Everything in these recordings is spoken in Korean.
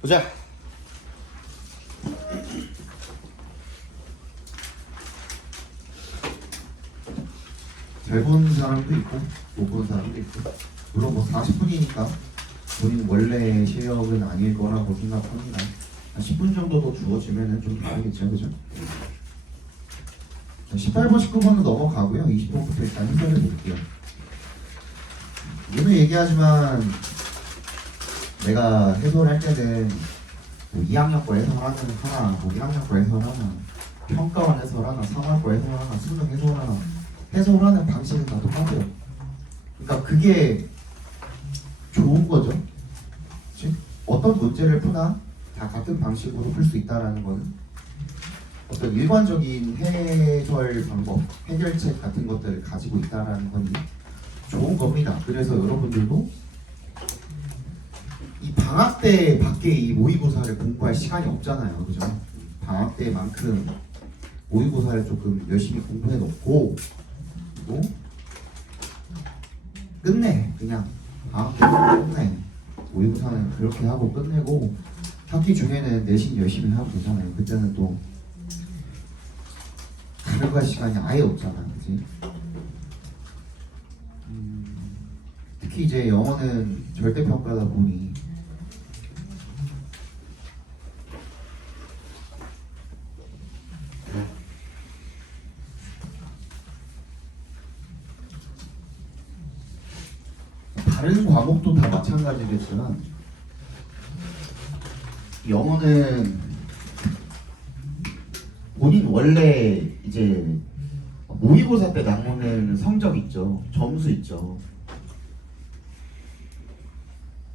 보자. 잘 보는 사람도 있고 못 보는 사람도 있고, 물론 뭐 40분이니까 본인 원래 실력은 아닐 거라고 생각합니다. 한 10분 정도 더 주어지면은 좀 다르겠죠, 그죠? 18번, 19번은 넘어가고요. 20번부터 일단 해설해 볼게요. 오늘 얘기하지만 내가 해설할 때는 뭐 2학년 거 해설하는 하나, 뭐 1학년 거 해설하나, 평가원 해설하나, 3월 거 해설하나, 수능 해설하나, 해설하는 방식은 다 똑같아요. 그러니까 그게 좋은 거죠. 그치? 어떤 문제를 푸나 다 같은 방식으로 풀 수 있다라는 거는 어떤 일관적인 해설 방법, 해결책 같은 것들을 가지고 있다라는 건 좋은 겁니다. 그래서 여러분들도 이 방학 때 밖에 이 모의고사를 공부할 시간이 없잖아요, 그죠? 방학 때만큼 모의고사를 조금 열심히 공부해 놓고 또 끝내, 그냥 방학 때 끝내. 모의고사는 그렇게 하고 끝내고 학기 중에는 내신 열심히 하면 되잖아요. 그때는 또 들어갈 시간이 아예 없잖아, 그지? 특히 이제 영어는 절대평가다 보니 다른 과목도 다 마찬가지겠지만 영어는 본인 원래 이제 모의고사 때 나오는 성적 있죠, 점수 있죠.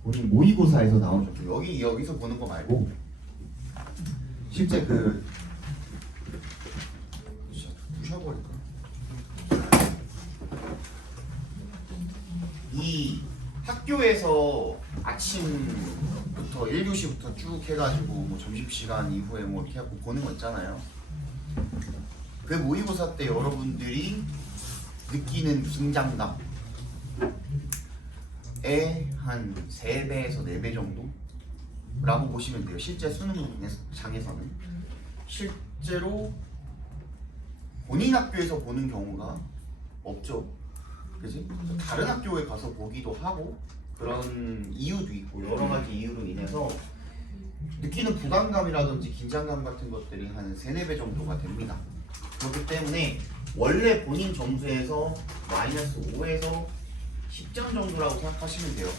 본인 모의고사에서 나온 점수, 여기서 보는 거 말고 실제 부셔버릴까? 이 학교에서 아침부터 1교시부터 쭉 해가지고 뭐 점심시간 이후에 뭐 이렇게 하고 보는 거 있잖아요. 그 모의고사 때 여러분들이 느끼는 긴장감에 한 3배에서 4배 정도라고 보시면 돼요. 실제 수능장에서는 실제로 본인 학교에서 보는 경우가 없죠. 그지? 다른 학교에 가서 보기도 하고 그런 이유도 있고 여러 가지 이유로 인해서 느끼는 부담감이라든지 긴장감 같은 것들이 한 3-4배 정도가 됩니다. 그렇기 때문에 원래 본인 점수에서 마이너스 5에서 10점 정도라고 생각하시면 돼요.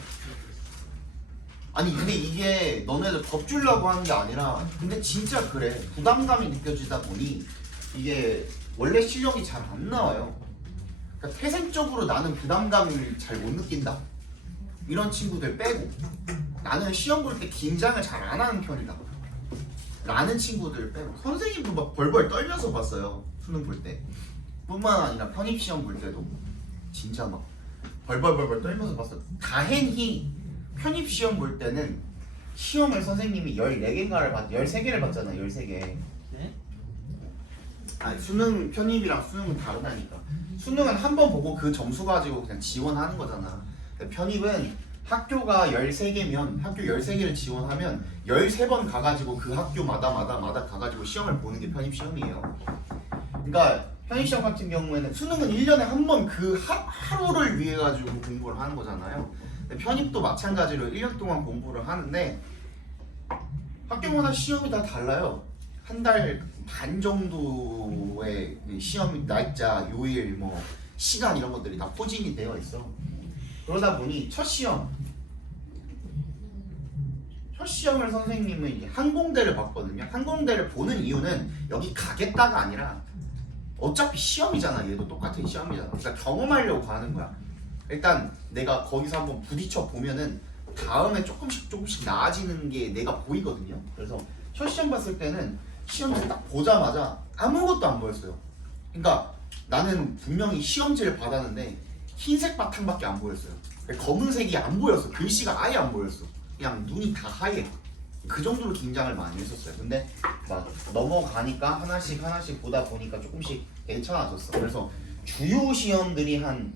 아니 근데 이게 너네들 겁주려고 하는 게 아니라 근데 진짜 그래. 부담감이 느껴지다 보니 이게 원래 실력이 잘 안 나와요. 그러니까 태생적으로 나는 부담감을 잘 못 느낀다 이런 친구들 빼고, 나는 시험 볼 때 긴장을 잘 안 하는 편이다 라는 친구들 빼고, 선생님도 막 벌벌 떨면서 봤어요. 수능 볼 때 뿐만 아니라 편입시험 볼 때도 진짜 막 벌벌 떨면서 봤어요. 다행히 편입시험 볼 때는 시험을 선생님이 14개인가를 13개를 봤잖아요. 13개. 네? 아니 수능, 편입이랑 수능은 다르다니까. 수능은 한 번 보고 그 점수 가지고 그냥 지원하는 거잖아. 편입은 학교가 13개면 학교 13개를 지원하면 13번 가가지고 그 학교마다 가가지고 시험을 보는 게 편입시험이에요. 그러니까 편입시험 같은 경우에는 수능은 1년에 한 번 그 하루를 위해 가지고 공부를 하는 거잖아요. 편입도 마찬가지로 1년 동안 공부를 하는데 학교마다 시험이 다 달라요. 한 달 반 정도의 시험 날짜, 요일, 뭐 시간 이런 것들이 다 포진이 되어 있어. 그러다 보니 첫 시험을 선생님은 이제 항공대를 봤거든요. 항공대를 보는 이유는 여기 가겠다가 아니라 어차피 시험이잖아. 얘도 똑같은 시험이잖아. 그러니까 경험하려고 가는 거야. 일단 내가 거기서 한번 부딪혀 보면은 다음에 조금씩 나아지는 게 내가 보이거든요. 그래서 첫 시험 봤을 때는 시험지 딱 보자마자 아무것도 안 보였어요. 그러니까 나는 분명히 시험지를 받았는데 흰색 바탕밖에 안 보였어요. 검은색이 안 보였어. 글씨가 아예 안 보였어. 그냥 눈이 다 하얘. 그 정도로 긴장을 많이 했었어요. 근데 막 넘어가니까 하나씩 보다 보니까 조금씩 괜찮아졌어. 그래서 주요 시험들이 한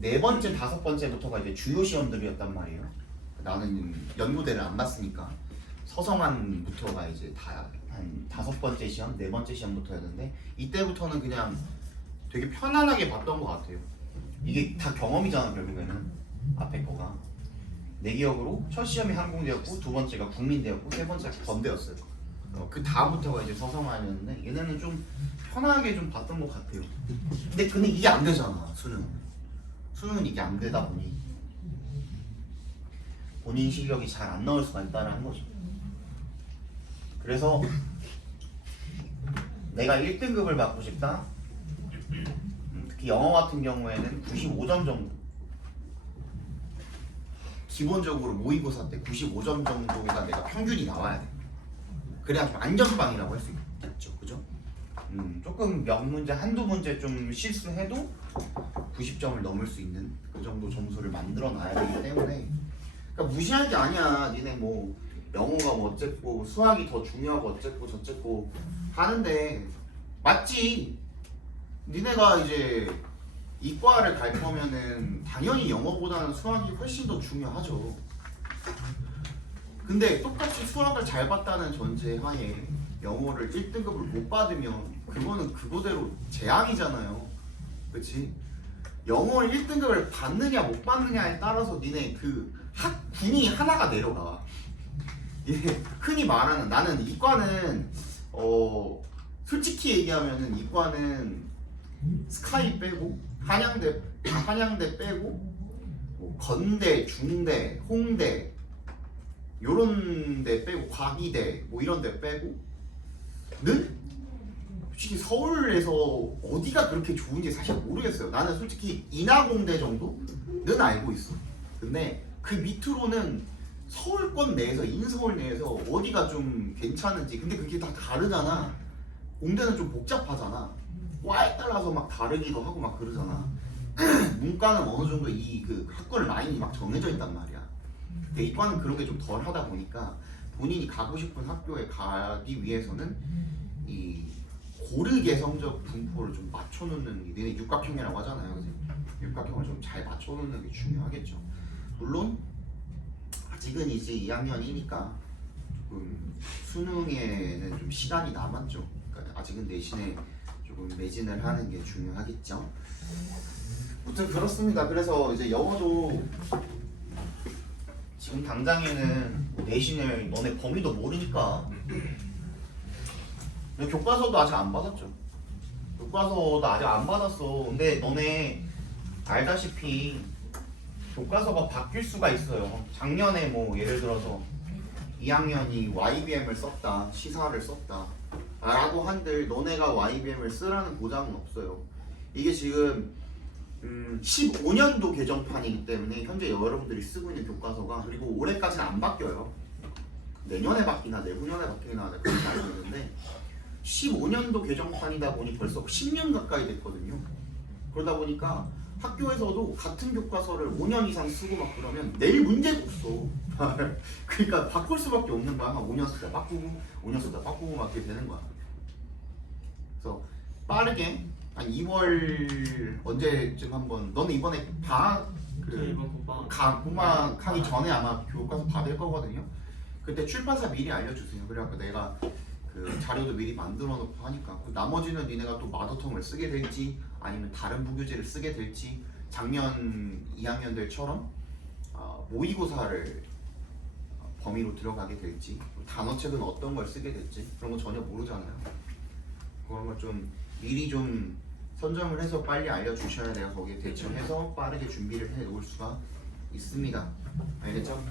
4번째, 5번째부터가 이제 주요 시험들이었단 말이에요. 나는 연고대를 안 봤으니까 서성한부터가 이제 다 한 5번째 시험, 4번째 시험부터였는데 이때부터는 그냥 되게 편안하게 봤던 것 같아요. 이게 다 경험이잖아 결국에는. 앞에 거가 내 기억으로 첫 시험이 항공대였고 두 번째가 국민대였고 세 번째가 건대였어요. 그 다음부터가 이제 서성한이었는데 얘네는 좀 편하게 좀 봤던 것 같아요. 근데 이게 안 되잖아. 수능은 이게 안 되다 보니 본인 실력이 잘 안 나올 수가 있다는 거죠. 그래서 내가 1등급을 받고 싶다. 특히 영어 같은 경우에는 95점 정도. 기본적으로 모의고사 때 95점 정도가 내가 평균이 나와야 돼. 그래야 좀 안전빵이라고 할 수 있죠. 그죠? 조금 몇 문제, 한두 문제 좀 실수해도 90점을 넘을 수 있는 그 정도 점수를 만들어 놔야 되기 때문에 그러니까 무시할 게 아니야. 니네 뭐 영어가 뭐 어쨌고 수학이 더 중요하고 어쨌고 저쨌고 하는데 맞지. 니네가 이제 이과를 갈 거면은 당연히 영어보다는 수학이 훨씬 더 중요하죠. 근데 똑같이 수학을 잘 봤다는 전제하에 영어를 1등급을 못 받으면 그거는 그거대로 재앙이잖아요. 그치? 영어를 1등급을 받느냐 못 받느냐에 따라서 니네 그 학군이 하나가 내려가. 이게 흔히 말하는 나는 이과는 솔직히 얘기하면은 이과는 스카이 빼고 한양대 빼고 뭐 건대, 중대, 홍대 요런 데 빼고 과기대 뭐 이런 데 빼고는 솔직히 서울에서 어디가 그렇게 좋은지 사실 모르겠어요. 나는 솔직히 인하공대 정도는 알고 있어. 근데 그 밑으로는 서울권 내에서 인서울 내에서 어디가 좀 괜찮은지 근데 그게 다 다르잖아. 공대는 좀 복잡하잖아. 과에 따라서 막 다르기도 하고 막 그러잖아. 문과는 어느 정도 그 학군 라인이 막 정해져 있단 말이야. 근데 이과는 그런 게 좀 덜 하다 보니까 본인이 가고 싶은 학교에 가기 위해서는 이 고르게 성적 분포를 좀 맞춰놓는 게 육각형이라고 하잖아요. 그치? 육각형을 좀 잘 맞춰놓는 게 중요하겠죠. 물론 아직은 이제 2학년이니까 조금 수능에는 좀 시간이 남았죠. 그러니까 아직은 내신에 조금 매진을 하는 게 중요하겠죠. 아무튼 그렇습니다. 그래서 이제 영어도 지금 당장에는 내신을 너네 범위도 모르니까 교과서도 아직 안 받았죠. 교과서도 아직 안 받았어. 근데 너네 알다시피 교과서가 바뀔 수가 있어요. 작년에 뭐 예를 들어서 2학년이 YBM을 썼다, 시사를 썼다 라고 한들 너네가 YBM을 쓰라는 보장은 없어요. 이게 지금 15년도 개정판이기 때문에 현재 여러분들이 쓰고 있는 교과서가 그리고 올해까지는 안 바뀌어요. 내년에 바뀌나 내후년에 바뀌나 그렇게 알고 있는데 15년도 개정판이다 보니 벌써 10년 가까이 됐거든요. 그러다 보니까 학교에서도 같은 교과서를 5년 이상 쓰고 막 그러면 내일 문제가 없어. 그러니까 바꿀 수밖에 없는 거야. 한 5년 쓰다 바꾸고 5년 쓰다 바꾸고 막 이렇게 되는 거야. 그래서 빠르게 한 2월 언제쯤 한번 너는 이번에 방학하기 전에 아마 교과서 받을 거거든요. 그때 출판사 미리 알려주세요. 그래갖고 내가 그 자료도 미리 만들어 놓고 하니까 나머지는 니네가 또 마더텅을 쓰게 될지 아니면 다른 부교재를 쓰게 될지 작년 2학년들처럼 모의고사를 범위로 들어가게 될지 단어책은 어떤 걸 쓰게 될지 그런 거 전혀 모르잖아요. 그런 걸 좀 미리 좀 선점을 해서 빨리 알려주셔야 내가 거기에 대처해서 빠르게 준비를 해 놓을 수가 있습니다. 알겠죠?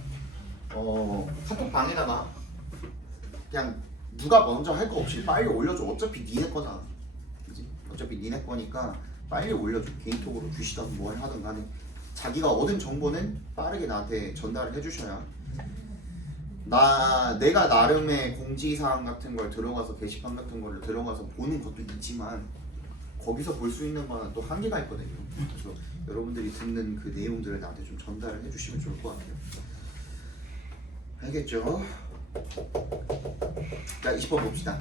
카톡방에다가 그냥 누가 먼저 할 거 없이 빨리 올려줘. 어차피 니네 거잖아. 그치? 어차피 니네 거니까 빨리 올려줘. 개인톡으로 주시던 뭘 하든 간에 자기가 얻은 정보는 빠르게 나한테 전달을 해주셔야 내가 나름의 공지사항 같은 걸 들어가서 게시판 같은 거를 들어가서 보는 것도 있지만 거기서 볼 수 있는 거는 또 한계가 있거든요. 그래서 여러분들이 듣는 그 내용들을 나한테 좀 전달을 해주시면 좋을 것 같아요. 알겠죠? 자, 20번 봅시다.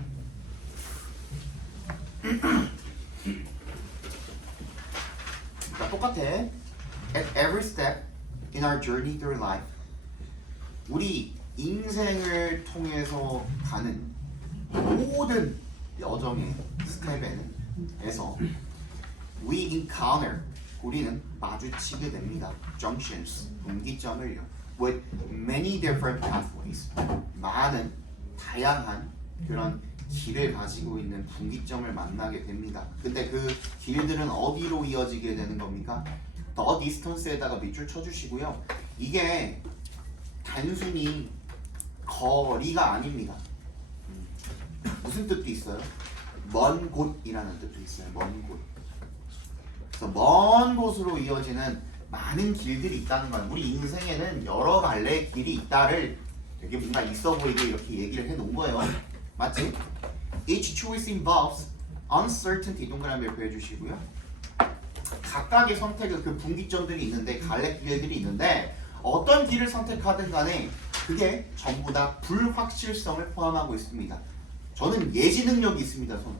자, 똑같아. At every step in our journey through life, 우리 인생을 통해서 가는 모든 여정의 스텝에서 we encounter 우리는 마주치게 됩니다. junctions 분기점을요. with many different pathways 많은 다양한 그런 길을 가지고 있는 분기점을 만나게 됩니다. 근데 그 길들은 어디로 이어지게 되는 겁니까? the distance에다가 밑줄 쳐주시고요. 이게 단순히 거리가 아닙니다. 무슨 뜻도 있어요? 먼 곳이라는 뜻도 있어요. 먼 곳. 그래서 먼 곳으로 이어지는 많은 길들이 있다는 거예요. 우리 인생에는 여러 갈래의 길이 있다를 되게 뭔가 있어 보이게 이렇게 얘기를 해놓은 거예요. 맞지? Each choice involves uncertainty. 동그라미 표해 주시고요. 각각의 선택은 그 분기점들이 있는데 갈래 길들이 있는데 어떤 길을 선택하든 간에 그게 전부 다 불확실성을 포함하고 있습니다. 저는 예지 능력이 있습니다. 저는.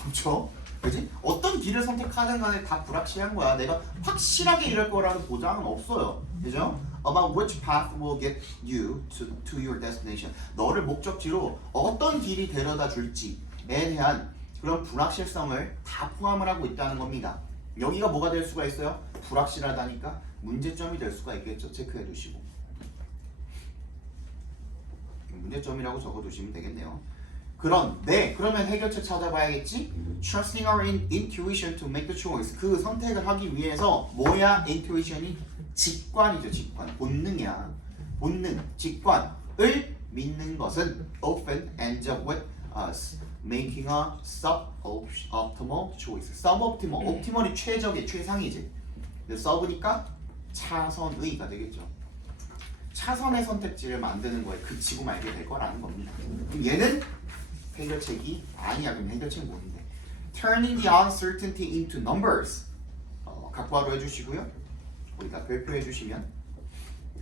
그렇죠? 그지? 어떤 길을 선택하든 간에 다 불확실한 거야. 내가 확실하게 이럴 거라는 보장은 없어요. 그죠? About which path will get you to your destination. 너를 목적지로 어떤 길이 데려다 줄지에 대한 그런 불확실성을 다 포함을 하고 있다는 겁니다. 여기가 뭐가 될 수가 있어요? 불확실하다니까 문제점이 될 수가 있겠죠. 체크해 두시고. 문제점이라고 적어두시면 되겠네요. 그런데 그러면 해결책 찾아봐야겠지? Trusting our intuition to make the choice. 그 선택을 하기 위해서 뭐야? intuition이 직관이죠. 직관. 본능이야. 본능, 직관을 믿는 것은 often ends up with us making a suboptimal choice. suboptimal, optimal이 최적의 최상이지. 근데 sub니까 차선의가 되겠죠. 차선의 선택지를 만드는 거에 그치고 말게 될 거라는 겁니다. 그럼 얘는 해결책이 아니야. 그럼 해결책이 뭔데? Turning the uncertainty into numbers. 각과로 해주시고요. 우리가 별표해 주시면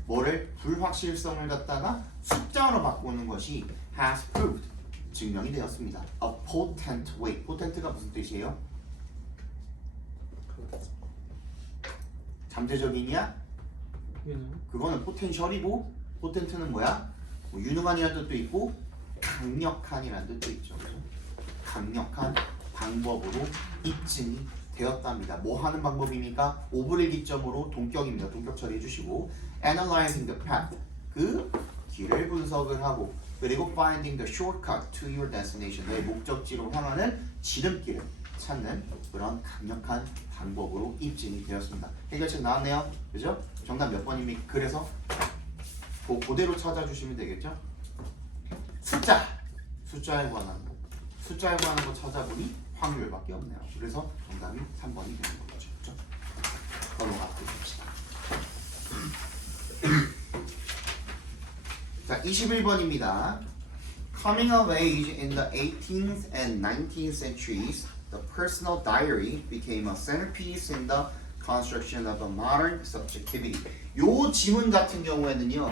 뭐를 불확실성을 갖다가 숫자로 바꾸는 것이 has proved 증명이 되었습니다. A potent way. potent가 무슨 뜻이에요? 잠재적이냐? 그거는 포텐셜이고 potent는 뭐야? 뭐 유능한이라는 뜻도 있고 강력한이라는 뜻도 있죠. 그렇죠? 강력한 방법으로 입증이 되었답니다. 뭐 하는 방법입니까? 오브를 기점으로 동격입니다. 동격 처리해 주시고 analyzing the path 그 길을 분석을 하고 그리고 finding the shortcut to your destination 너의 목적지로 향하는 지름길을 찾는 그런 강력한 방법으로 입증이 되었습니다. 해결책 나왔네요. 그죠? 정답 몇 번입니까? 그래서 그대로 찾아주시면 되겠죠? 숫자에 관한 거 찾아보니 확률밖에 없네요. 그래서 정답이 3번이 되는 거죠. 그렇죠? 넘어가 보십시다. 자, 21번입니다. Coming of age in the 18th and 19th centuries, the personal diary became a centerpiece in the construction of a modern subjectivity. 요 지문 같은 경우에는요,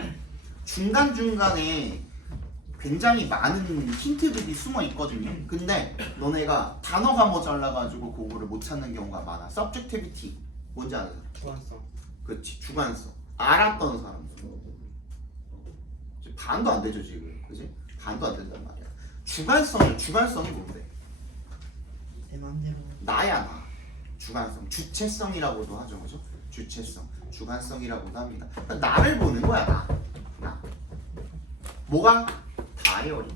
중간중간에 굉장히 많은 힌트들이 숨어 있거든요. 근데 너네가 단어가 모자라가지고 그거를 못 찾는 경우가 많아. subjectivity 뭔지 알아요? 주관성. 그렇지, 주관성. 알았던 사람들. 반도 안 되죠 지금, 그지? 반도 안 된단 말이야. 주관성이 뭔데? 내 마음대로. 나야 나. 주관성, 주체성이라고도 하죠, 그죠? 주체성, 주관성이라고도 합니다. 그러니까 나를 보는 거야, 나. 뭐가? 다이어리,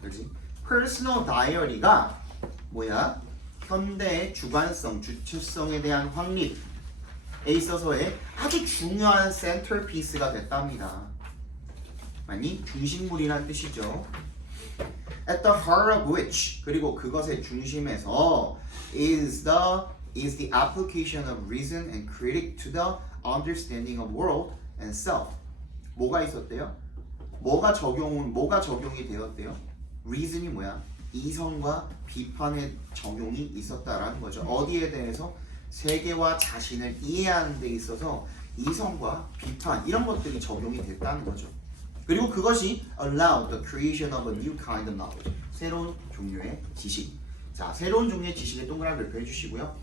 그렇지? 퍼스널 다이어리가 뭐야? 현대의 주관성, 주체성에 대한 확립에 있어서의 아주 중요한 센터피스가 됐답니다. 아니 중심물이란 뜻이죠. At the heart of which 그리고 그것의 중심에서 is the application of reason and critique to the understanding of world and self. 뭐가 있었대요? 뭐가 적용이 되었대요? reason이 뭐야? 이성과 비판의 적용이 있었다라는 거죠. 어디에 대해서? 세계와 자신을 이해하는 데 있어서 이성과 비판 이런 것들이 적용이 됐다는 거죠. 그리고 그것이 allowed the creation of a new kind of knowledge. 새로운 종류의 지식. 자, 새로운 종류의 지식에 동그라미를 해주시고요.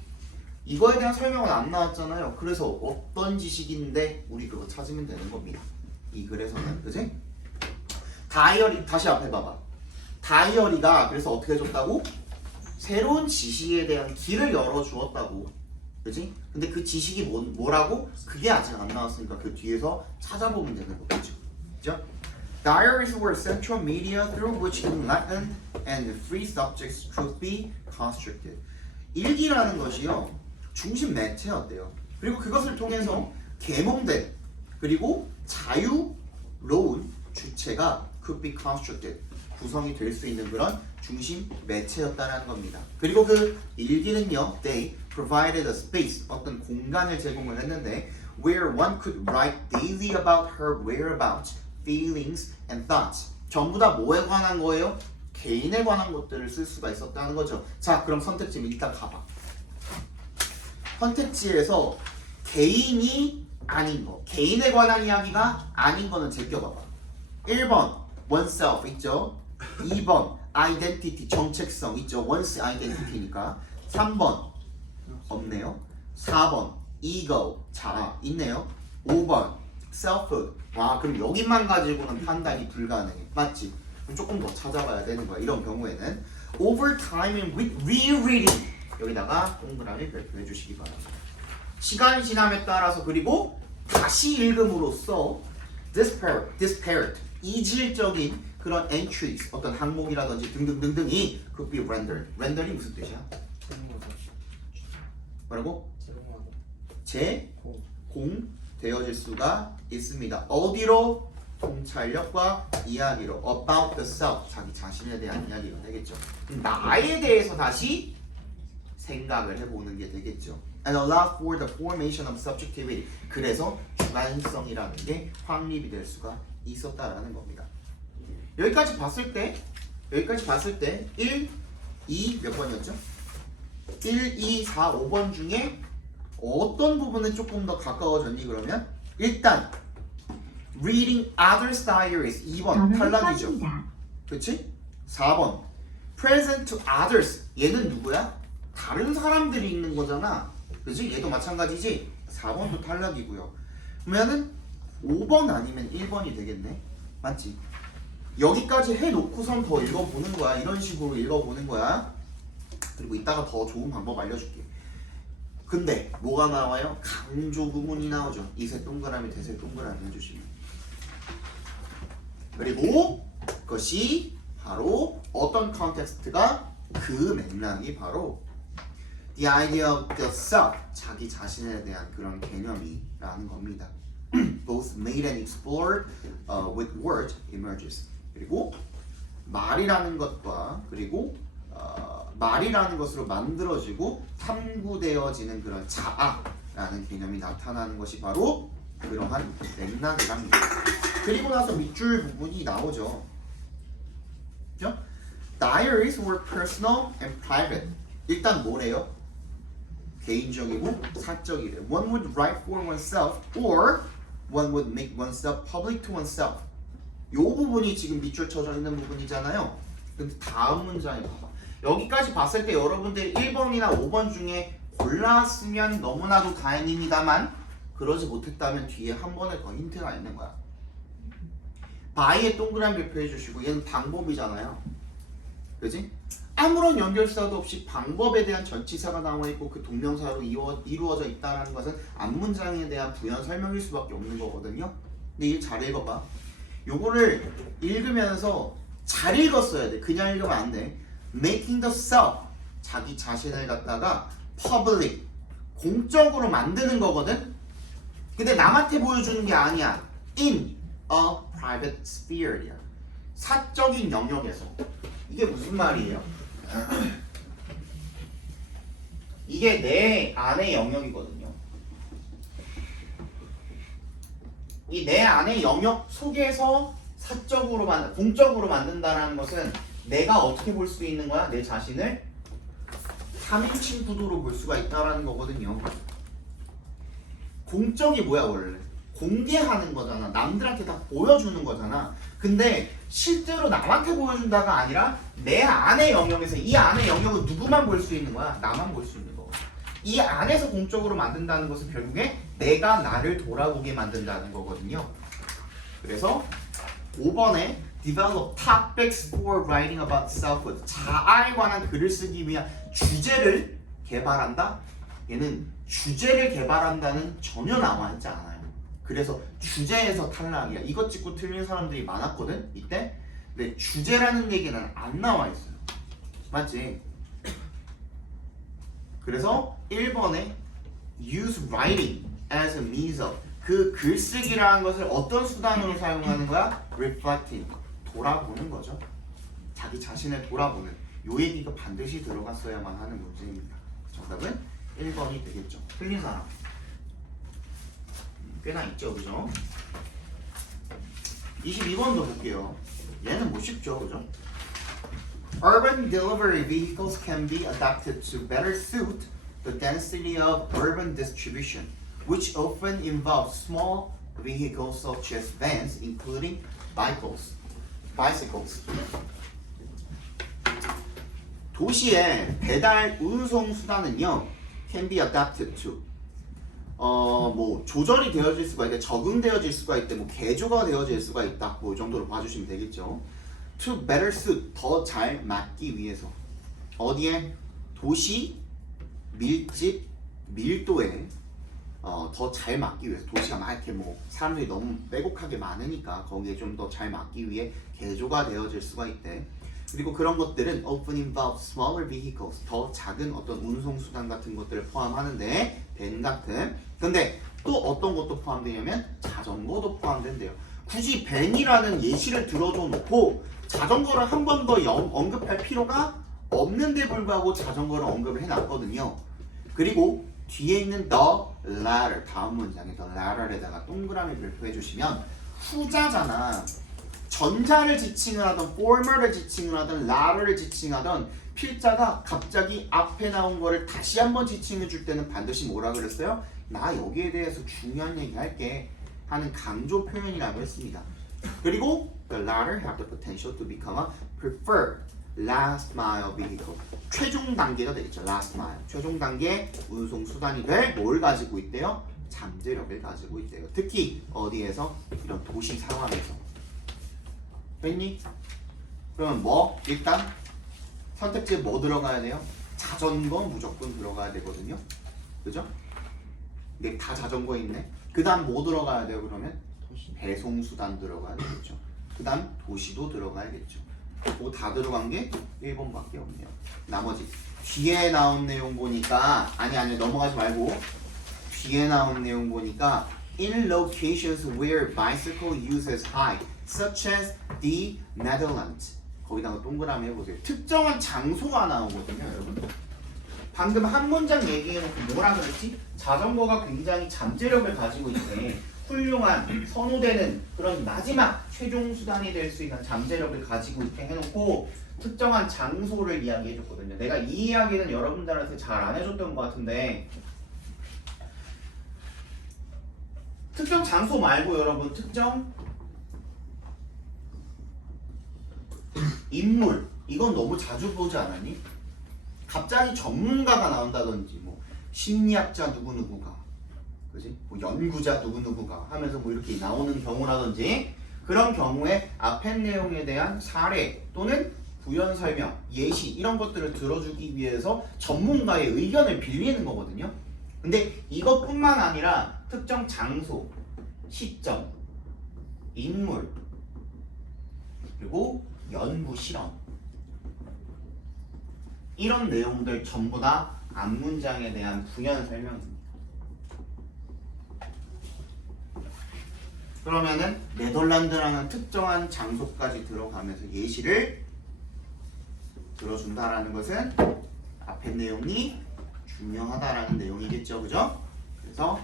이거에 대한 설명은 안 나왔잖아요. 그래서 어떤 지식인데 우리 그거 찾으면 되는 겁니다. 이 글에서는. 그지? 다이어리 다시 앞에 봐봐. 다이어리가 그래서 어떻게 해줬다고? 새로운 지식에 대한 길을 열어주었다고. 그지? 근데 그 지식이 뭐라고? 그게 아직 안 나왔으니까 그 뒤에서 찾아보면 되는 거겠죠. 그죠? Diaries were central media through which enlightened and free subjects could be constructed. 일기라는 것이요 중심 매체였대요. 그리고 그것을 통해서 계몽된 그리고 자유로운 주체가 could be constructed 구성이 될 수 있는 그런 중심 매체였다는 겁니다. 그리고 그 일기는요, they provided a space 어떤 공간을 제공을 했는데 where one could write daily about her whereabouts, feelings and thoughts. 전부 다 뭐에 관한 거예요? 개인에 관한 것들을 쓸 수가 있었다는 거죠. 자, 그럼 선택지 일단 가봐. 선택지에서 개인이 아닌 거, 개인에 관한 이야기가 아닌 거는 제껴봐봐. 1번 oneself 있죠. 2번 identity 정체성 있죠. one's identity니까. 3번 없네요. 4번 ego 자아 있네요. 5번 selfhood. 와, 그럼 여기만 가지고는 판단이 불가능해. 맞지? 그럼 조금 더 찾아봐야 되는 거야. 이런 경우에는 over time and with rereading 여기다가 동그라미 별표해 주시기 바랍니다. 시간이 지남에 따라서 그리고 다시 읽음으로써 disparate 이질적인 그런 entries 어떤 항목이라든지 등등등등이 could be rendered. render이 무슨 뜻이야? 뭐라고? 제공되어질 수가 있습니다. 어디로? 통찰력과 이야기로 about the self 자기 자신에 대한 이야기가 되겠죠. 나에 대해서 다시 생각을 해보는 게 되겠죠. And allow for the formation of subjectivity. 그래서 주관성이라는 게 확립이 될 수가 있었다라는 겁니다. 여기까지 봤을 때 1, 2 몇 번이었죠? 1, 2, 4, 5번 중에 어떤 부분에 조금 더 가까워졌니 그러면? 일단 reading others' diaries 2번 탈락이죠. 그치? 4번 present to others 얘는 누구야? 다른 사람들이 읽는 거잖아. 그치? 얘도 마찬가지지? 4번도 탈락이고요. 그러면은 5번 아니면 1번이 되겠네. 맞지? 여기까지 해놓고선 더 읽어보는 거야. 이런 식으로 읽어보는 거야. 그리고 이따가 더 좋은 방법 알려줄게. 근데 뭐가 나와요? 강조 구문이 나오죠. 이세 동그라미 대세 동그라미 해주시면. 그리고 그것이 바로 어떤 컨텍스트가 그 맥락이 바로 the idea of the self 자기 자신에 대한 그런 개념이라는 겁니다. Both made and explored with word emerges. 그리고 말이라는 것과 그리고 말이라는 것으로 만들어지고 탐구되어지는 그런 자아라는 개념이 나타나는 것이 바로 그러한 맥락이랍니다. 그리고 나서 밑줄 부분이 나오죠. 그죠? Diaries were personal and private. 일단 뭐래요? 개인적이고 사적이래요. One would write for oneself or one would make oneself public to oneself. 요 부분이 지금 밑줄 쳐져 있는 부분이잖아요. 근데 다음 문장에 봐봐. 여기까지 봤을 때 여러분들이 1번이나 5번 중에 골랐으면 너무나도 다행입니다만 그러지 못했다면 뒤에 한 번에 더 힌트가 있는 거야. by에 동그라미 표해 주시고 얘는 방법이잖아요. 그지? 아무런 연결사도 없이 방법에 대한 전치사가 나와 있고 그 동명사로 이루어져 있다는 것은 앞문장에 대한 부연 설명일 수밖에 없는 거거든요. 근데 이거 잘 읽어봐. 요거를 읽으면서 잘 읽었어야 돼. 그냥 읽으면 안 돼. Making the self 자기 자신을 갖다가 public 공적으로 만드는 거거든. 근데 남한테 보여주는 게 아니야. In a private sphere야. 사적인 영역에서. 이게 무슨 말이에요? 이게 내 안의 영역이거든요. 이 내 안의 영역 속에서 사적으로 공적으로 만든다는 것은 내가 어떻게 볼 수 있는 거야? 내 자신을 3인칭 구도로 볼 수가 있다는 거거든요. 공적이 뭐야 원래? 공개하는 거잖아. 남들한테 다 보여주는 거잖아. 근데 실제로 남한테 보여준다가 아니라 내 안의 영역에서 이 안의 영역은 누구만 볼 수 있는 거야? 나만 볼 수 있는 거. 이 안에서 공적으로 만든다는 것은 결국에 내가 나를 돌아보게 만든다는 거거든요. 그래서 5번에 develop topics for writing about selfhood. 자아에 관한 글을 쓰기 위한 주제를 개발한다. 얘는 주제를 개발한다는 전혀 나와 있지 않아요. 그래서 주제에서 탈락이야. 이것 찍고 틀린 사람들이 많았거든 이때. 근데 주제라는 얘기는 안 나와 있어요. 맞지? 그래서 1번에 use writing as a means of, 그 글쓰기라는 것을 어떤 수단으로 사용하는 거야? reflecting, 돌아보는 거죠. 자기 자신을 돌아보는. 요 얘기가 반드시 들어갔어야만 하는 문제입니다. 정답은 1번이 되겠죠. 틀린 사람 꽤나 있죠, 그죠? 22번도 볼게요. 얘는 뭐 쉽죠, 그죠? Urban delivery vehicles can be adapted to better suit the density of urban distribution, which often involves small vehicles such as vans, including bicycles. 도시의 배달 운송 수단은요, can be adapted to. 뭐 조절이 되어질 수가 있대, 적응되어질 수가 있대, 뭐 개조가 되어질 수가 있다. 뭐 이 정도로 봐주시면 되겠죠. To better suit, 더 잘 맞기 위해서. 어디에? 도시 밀집 밀도에 더 잘 맞기 위해서. 도시가 막 이렇게 뭐 사람들이 너무 빼곡하게 많으니까 거기에 좀 더 잘 맞기 위해 개조가 되어질 수가 있대. 그리고 그런 것들은 often involve smaller vehicles, 더 작은 어떤 운송 수단 같은 것들을 포함하는데, 밴 같은. 근데 또 어떤 것도 포함되냐면 자전거도 포함된대요. 굳이 밴이라는 예시를 들어줘 놓고 자전거를 한 번 더 언급할 필요가 없는데 불구하고 자전거를 언급을 해놨거든요. 그리고 뒤에 있는 the latter, 다음 문장에 the latter에다가 동그라미 별표해 주시면 후자잖아. 전자를 지칭을 하던 former를 지칭을 하던 latter를 지칭하던 필자가 갑자기 앞에 나온 거를 다시 한번 지칭해 줄 때는 반드시 뭐라 그랬어요? 나 여기에 대해서 중요한 얘기 할게 하는 강조 표현이라고 했습니다. 그리고 the latter have the potential to become a preferred last mile vehicle. 최종 단계가 되겠죠. last mile. 최종 단계 운송 수단이 될 뭘 가지고 있대요? 잠재력을 가지고 있대요. 특히 어디에서? 이런 도시 상황에서. 됐니? 그러면 뭐? 일단 선택지에 뭐 들어가야 돼요? 자전거 무조건 들어가야 되거든요. 그죠? 근데 다 자전거에 있네. 그 다음 뭐 들어가야 돼요? 그러면 배송수단 들어가야 되겠죠. 그 다음 도시도 들어가야겠죠. 뭐 다 들어간 게 1번밖에 없네요. 나머지 뒤에 나온 내용 보니까 아니 넘어가지 말고 뒤에 나온 내용 보니까 in locations where bicycle use is high such as the Netherlands, 거기다가 동그라미 해보세요. 특정한 장소가 나오거든요, 여러분. 방금 한 문장 얘기해놓고 뭐라 그랬지? 자전거가 굉장히 잠재력을 가지고 있대. 훌륭한, 선호되는 그런 마지막 최종 수단이 될 수 있는 잠재력을 가지고 있게 해놓고 특정한 장소를 이야기해줬거든요. 내가 이 이야기는 여러분들한테 잘 안 해줬던 것 같은데, 특정 장소 말고 여러분 특정 인물, 이건 너무 자주 보지 않았니? 갑자기 전문가가 나온다든지 뭐 심리학자 누구누구가, 그지? 뭐 연구자 누구누구가 하면서 뭐 이렇게 나오는 경우라든지, 그런 경우에 앞에 내용에 대한 사례 또는 부연 설명, 예시 이런 것들을 들어주기 위해서 전문가의 의견을 빌리는 거거든요. 근데 이것뿐만 아니라 특정 장소, 시점, 인물, 그리고 연구 실험, 이런 내용들 전부 다 앞문장에 대한 부연 설명입니다. 그러면은 네덜란드라는 특정한 장소까지 들어가면서 예시를 들어준다라는 것은 앞에 내용이 중요하다라는 내용이겠죠, 그죠? 그래서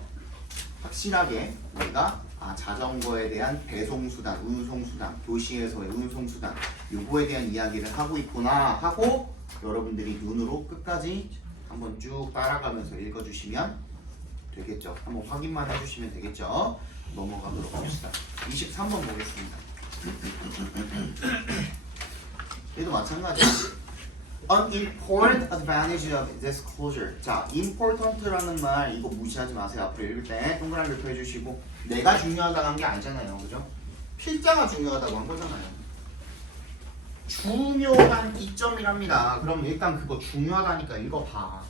확실하게 우리가 자전거에 대한 배송수단, 운송수단, 도시에서의 운송수단, 요거에 대한 이야기를 하고 있구나 하고 여러분들이 눈으로 끝까지 한번 쭉 따라가면서 읽어주시면 되겠죠. 한번 확인만 해주시면 되겠죠. 넘어가도록 합시다. 23번 보겠습니다. 얘도 마찬가지야. An important advantage of disclosure. 자, important라는 말 이거 무시하지 마세요. 앞으로 읽을 때 동그라미 표해 주시고, 내가 중요하다는 게 아니잖아요, 그죠? 실자가 중요하다고 한 거잖아요. 중요한 이점이랍니다. 그럼 일단 그거 중요하다니까 읽어봐.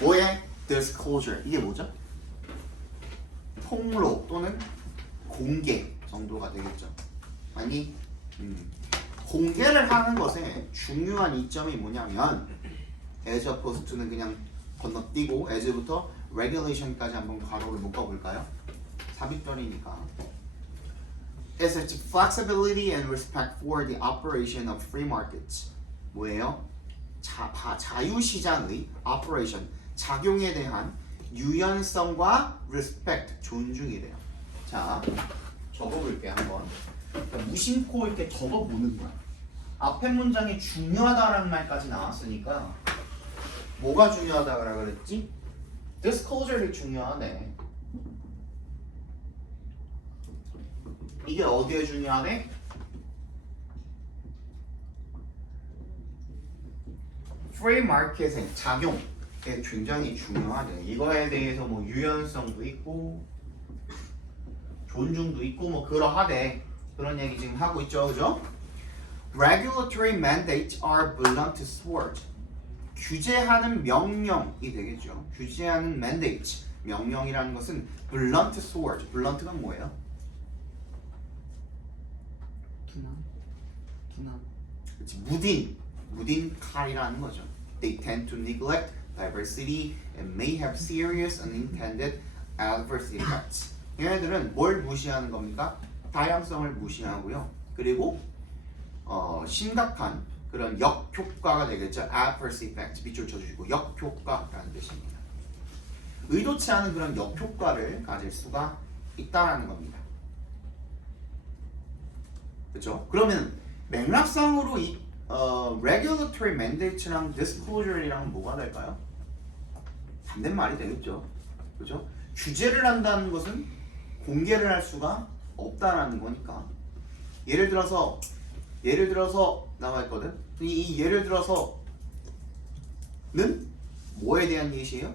뭐에? disclosure. 이게 뭐죠? 통로 또는 공개 정도가 되겠죠. 아니 공개를 하는 것에 중요한 이점이 뭐냐면 as opposed to는 그냥 건너뛰고 as부터 regulation까지 한번 괄호를 묶어볼까요? 삽입절이니까. Is its flexibility and respect for the operation of free markets. 뭐예요? 자유시장의 operation, 작용에 대한 유연성과 respect, 존중이래요. 자, 적어볼게요 한번. 무심코 이렇게 적어보는 거야. 앞에 문장이 중요하다라는 말까지 나왔으니까 뭐가 중요하다라 그랬지? disclosure이 중요하네. 이게 어디에 중요하네? free market의 작용에 굉장히 중요하네. 이거에 대해서 뭐 유연성도 있고 존중도 있고 뭐 그러하대. 그런 얘기 지금 하고 있죠, 그죠? Regulatory mandates are blunt sword. 규제하는 명령이 되겠죠. 규제하는 mandate, 명령이라는 것은 blunt sword. blunt가 뭐예요? 둔함. 그렇지, 무딘 칼이라는 거죠. They tend to neglect diversity and may have serious unintended adverse effects. 얘네들은 뭘 무시하는 겁니까? 다양성을 무시하고요. 그리고 심각한 그런 역효과가 되겠죠. adverse effect, 밑줄 쳐주시고 역효과라는 뜻입니다. 의도치 않은 그런 역효과를 가질 수가 있다라는 겁니다. 그렇죠? 그러면 맥락상으로 이 regulatory mandate랑 disclosure이랑 뭐가 될까요? 반대말이 되겠죠. 그렇죠? 규제를 한다는 것은 공개를 할 수가 없다라는 거니까. 예를 들어서 나와 있거든. 이 예를 들어서는 뭐에 대한 예시예요?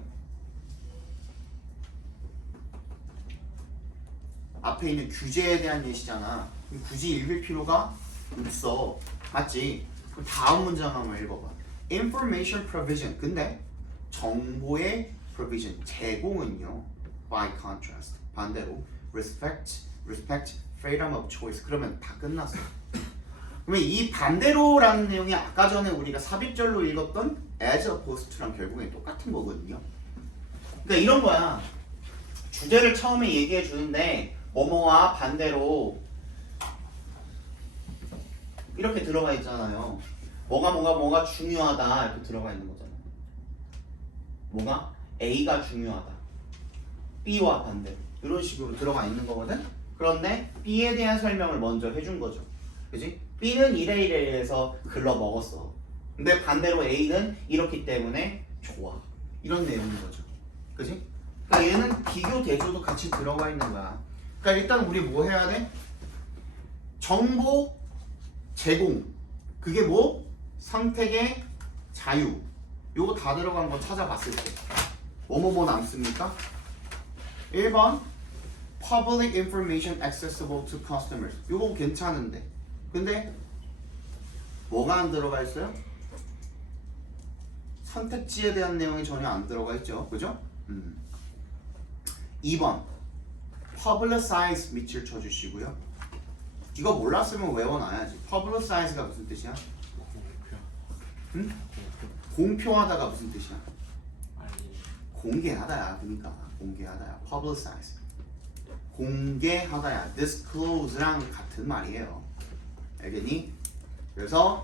앞에 있는 규제에 대한 예시잖아. 굳이 읽을 필요가 없어. 맞지? 그럼 다음 문장 한번 읽어봐. Information provision. 근데 정보의 provision, 제공은요. By contrast. 반대로 respect, freedom of choice. 그러면 다 끝났어. 그러면 이 반대로라는 내용이 아까 전에 우리가 삽입절로 읽었던 as opposed to랑 결국엔 똑같은 거거든요. 그러니까 이런 거야. 주제를 처음에 얘기해 주는데 뭐뭐와 반대로 이렇게 들어가 있잖아요. 뭐가 중요하다 이렇게 들어가 있는 거잖아요. 뭐가? A가 중요하다. B와 반대로 이런 식으로 들어가 있는 거거든. 그런데 B에 대한 설명을 먼저 해준 거죠. 그지? B는 이래 해서 글러 먹었어. 근데 반대로 A는 이렇기 때문에 좋아. 이런 내용인 거죠. 그지? 그러니까 얘는 비교 대조도 같이 들어가 있는 거야. 그러니까 일단 우리 뭐 해야 돼? 정보 제공. 그게 뭐? 선택의 자유. 요거 다 들어간 거 찾아봤을 때 뭐뭐 남습니까? 1번 Public information accessible to customers. 요거 괜찮은데 근데 뭐가 안 들어가 있어요? 선택지에 대한 내용이 전혀 안 들어가 있죠. 그죠? 2번 Publicize 밑줄 쳐주시고요. 이거 몰랐으면 외워놔야지. Publicize가 무슨 뜻이야? 응? 공표하다가 무슨 뜻이야? 공개하다야. 그러니까 공개하다야. Publicize. 공개하다야. Disclose랑 같은 말이에요. 알겠니? 그래서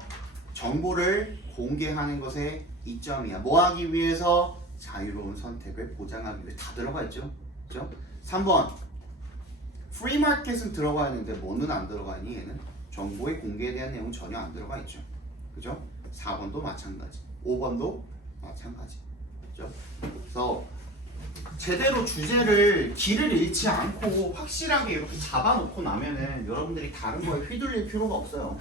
정보를 공개하는 것의 이점이야. 뭐 하기 위해서? 자유로운 선택을 보장하기 위해. 다 들어가 있죠. 그죠? 3번 Free Market은 들어가 있는데 뭐는 안 들어가 있니? 얘는 정보의 공개에 대한 내용은 전혀 안 들어가 있죠. 그죠? 4번도 마찬가지. 5번도 마찬가지. 그죠? 그래서 제대로 주제를 길을 잃지 않고 확실하게 이렇게 잡아놓고 나면은 여러분들이 다른 거에 휘둘릴 필요가 없어요.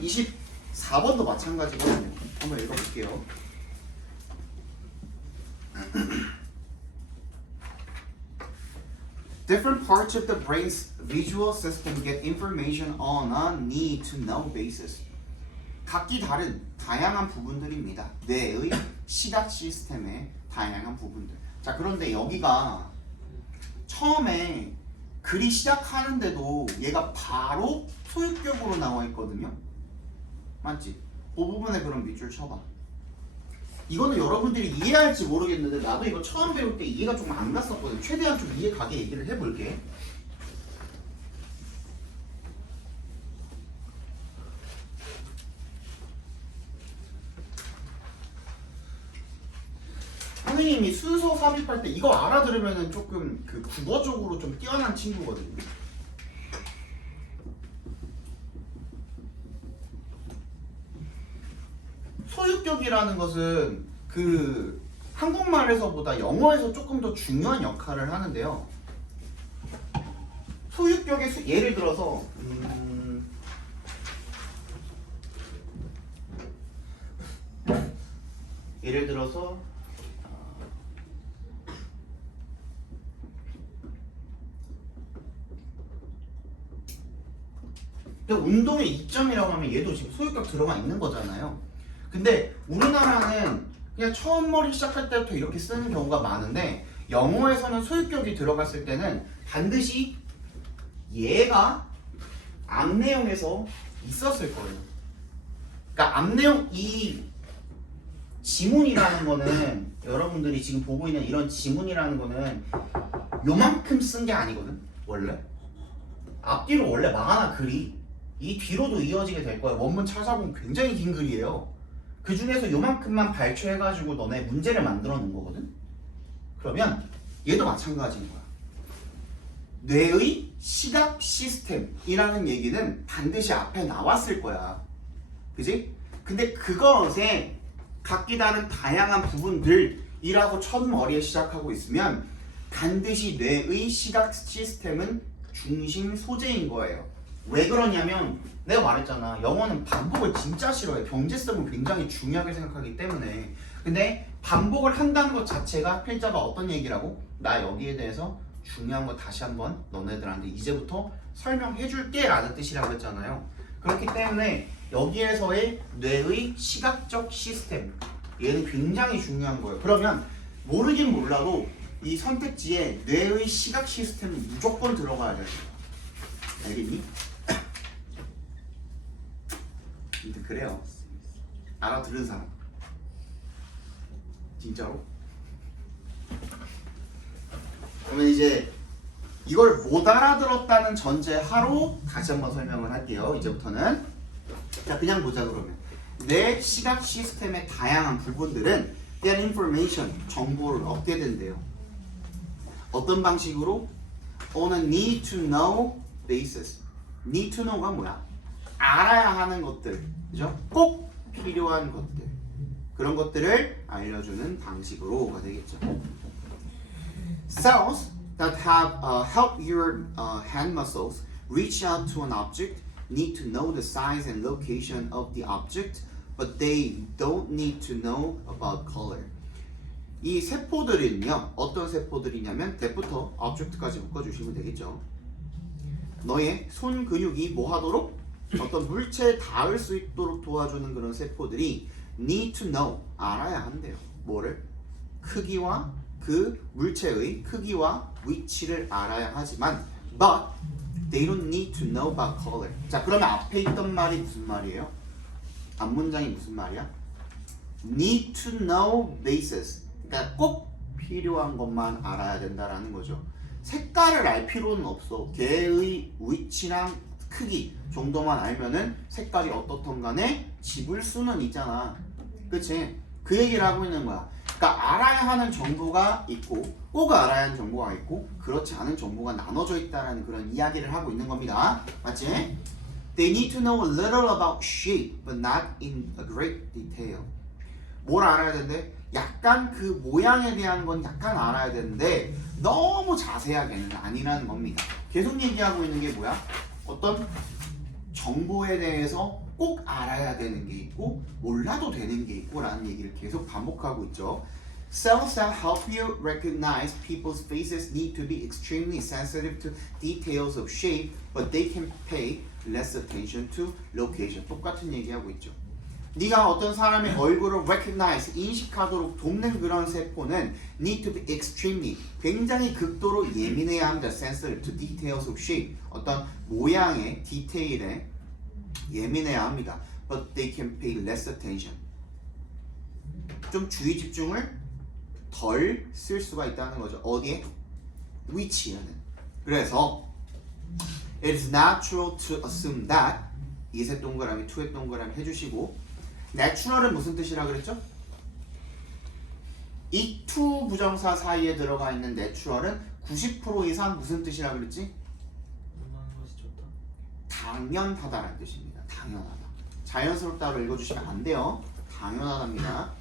24번도 마찬가지거든요. 한번 읽어볼게요. Different parts of the brain's visual system get information on a need-to-know basis. 각기 다른 다양한 부분들입니다. 뇌의 시각 시스템의 다양한 부분들. 자, 그런데 여기가 처음에 글이 시작하는데도 얘가 바로 소유격으로 나와 있거든요. 맞지? 그 부분에 그럼 밑줄 쳐봐. 이거는 여러분들이 이해할지 모르겠는데 나도 이거 처음 배울 때 이해가 좀 안 갔었거든. 최대한 좀 이해 가게 얘기를 해볼게. 선생님이 순서 삽입할 때 이거 알아들으면은 조금 그 국어적으로 좀 뛰어난 친구거든요. 소유격이라는 것은 그 한국말에서보다 영어에서 조금 더 중요한 역할을 하는데요. 소유격의 예를 들어서 예를 들어서 운동의 이점이라고 하면 얘도 지금 소유격 들어가 있는 거잖아요. 근데 우리나라는 그냥 처음 머리 시작할 때부터 이렇게 쓰는 경우가 많은데 영어에서는 소유격이 들어갔을 때는 반드시 얘가 앞 내용에서 있었을 거예요. 그러니까 앞 내용 이 지문이라는 거는 여러분들이 지금 보고 있는 이런 지문이라는 거는 요만큼 쓴 게 아니거든. 원래 앞뒤로 원래 많아 글이 이 뒤로도 이어지게 될 거야. 원문 찾아보면 굉장히 긴 글이에요. 그 중에서 요만큼만 발췌해가지고 너네 문제를 만들어 놓은 거거든. 그러면 얘도 마찬가지인 거야. 뇌의 시각 시스템이라는 얘기는 반드시 앞에 나왔을 거야. 그지? 근데 그것에 각기 다른 다양한 부분들이라고 첫 머리에 시작하고 있으면 반드시 뇌의 시각 시스템은 중심 소재인 거예요. 왜 그러냐면 내가 말했잖아. 영어는 반복을 진짜 싫어해. 병제성을 굉장히 중요하게 생각하기 때문에. 근데 반복을 한다는 것 자체가 필자가 어떤 얘기라고? 나 여기에 대해서 중요한 거 다시 한번 너네들한테 이제부터 설명해 줄게 라는 뜻이라고 했잖아요. 그렇기 때문에 여기에서의 뇌의 시각적 시스템 얘는 굉장히 중요한 거예요. 그러면 모르긴 몰라도 이 선택지에 뇌의 시각 시스템은 무조건 들어가야 돼요. 알겠니? 그래요. 알아들은 사람. 진짜로? 그러면 이제 이걸 못 알아들었다는 전제하로 다시 한번 설명을 할게요. 이제부터는. 자, 그냥 보자 그러면. 뇌 시각 시스템의 다양한 부분들은 get information, 정보를 얻게 된대요. 어떤 방식으로? On a need to know basis. need to know가 뭐야? 알아야 하는 것들, 그죠? 꼭 필요한 것들, 그런 것들을 알려주는 방식으로가 되겠죠. Cells that have help your hand muscles reach out to an object need to know the size and location of the object, but they don't need to know about color. 이 세포들은요, 어떤 세포들이냐면 대부터 object까지 묶어주시면 되겠죠. 너의 손 근육이 뭐 하도록? 어떤 물체에 닿을 수 있도록 도와주는 그런 세포들이 need to know, 알아야 한대요. 뭐를? 크기와 그 물체의 크기와 위치를 알아야 하지만 but they don't need to know about color. 자, 그러면 앞에 있던 말이 무슨 말이에요? 앞 문장이 무슨 말이야? need to know basis. 그러니까 꼭 필요한 것만 알아야 된다라는 거죠. 색깔을 알 필요는 없어. 걔의 위치랑 크기 정도만 알면은 색깔이 어떻든 간에 집을 수는 있잖아. 그치? 그 얘기를 하고 있는 거야. 그러니까 알아야 하는 정보가 있고 꼭 알아야 하는 정보가 있고 그렇지 않은 정보가 나눠져 있다는 그런 이야기를 하고 있는 겁니다. 맞지? They need to know a little about shape but not in a great detail. 뭘 알아야 되는데? 약간 그 모양에 대한 건 약간 알아야 되는데 너무 자세하게는 아니라는 겁니다. 계속 얘기하고 있는 게 뭐야? 어떤 정보에 대해서 꼭 알아야 되는 게 있고 몰라도 되는 게 있고 라는 얘기를 계속 반복하고 있죠. Cells that help you recognize people's faces need to be extremely sensitive to details of shape, but they can pay less attention to location. 똑같은 얘기하고 있죠. 네가 어떤 사람의 얼굴을 recognize, 인식하도록 돕는 그런 세포는 need to be extremely, 굉장히 극도로 예민해야 합니다. sensitive to details of shape, 어떤 모양의 디테일에 예민해야 합니다. But they can pay less attention. 좀 주의 집중을 덜 쓸 수가 있다는 거죠. 어디에? 위치에는. 그래서 it is natural to assume that, 이색 동그라미, 투의 동그라미 해주시고, natural은 무슨 뜻이라 그랬죠? 이 to 부정사 사이에 들어가 있는 natural은 90% 이상 무슨 뜻이라 그랬지? 당연하다라는 뜻입니다. 당연하다. 자연스럽다로 읽어주시면 안 돼요. 당연하답니다.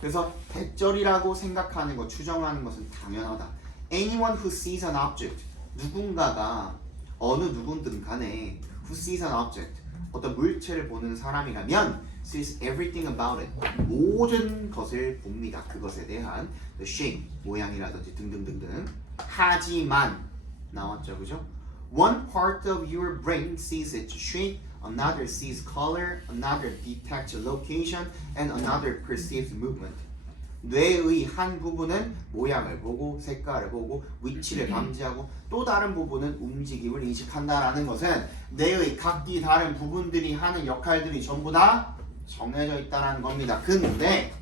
그래서 대절이라고 생각하는 것, 추정하는 것은 당연하다. Anyone who sees an object, 누군가가 어느 누군든 간에 who sees an object, 어떤 물체를 보는 사람이라면 sees everything about it, 모든 것을 봅니다. 그것에 대한 the shape, 모양이라든지 등등등등. 하지만 나왔죠, 그죠? One part of your brain sees its shape, another sees color, another detects location, and another perceives movement. 뇌의 한 부분은 모양을 보고 색깔을 보고 위치를 감지하고 또 다른 부분은 움직임을 인식한다라는 것은 뇌의 각기 다른 부분들이 하는 역할들이 전부 다 정해져 있다는 겁니다. 근데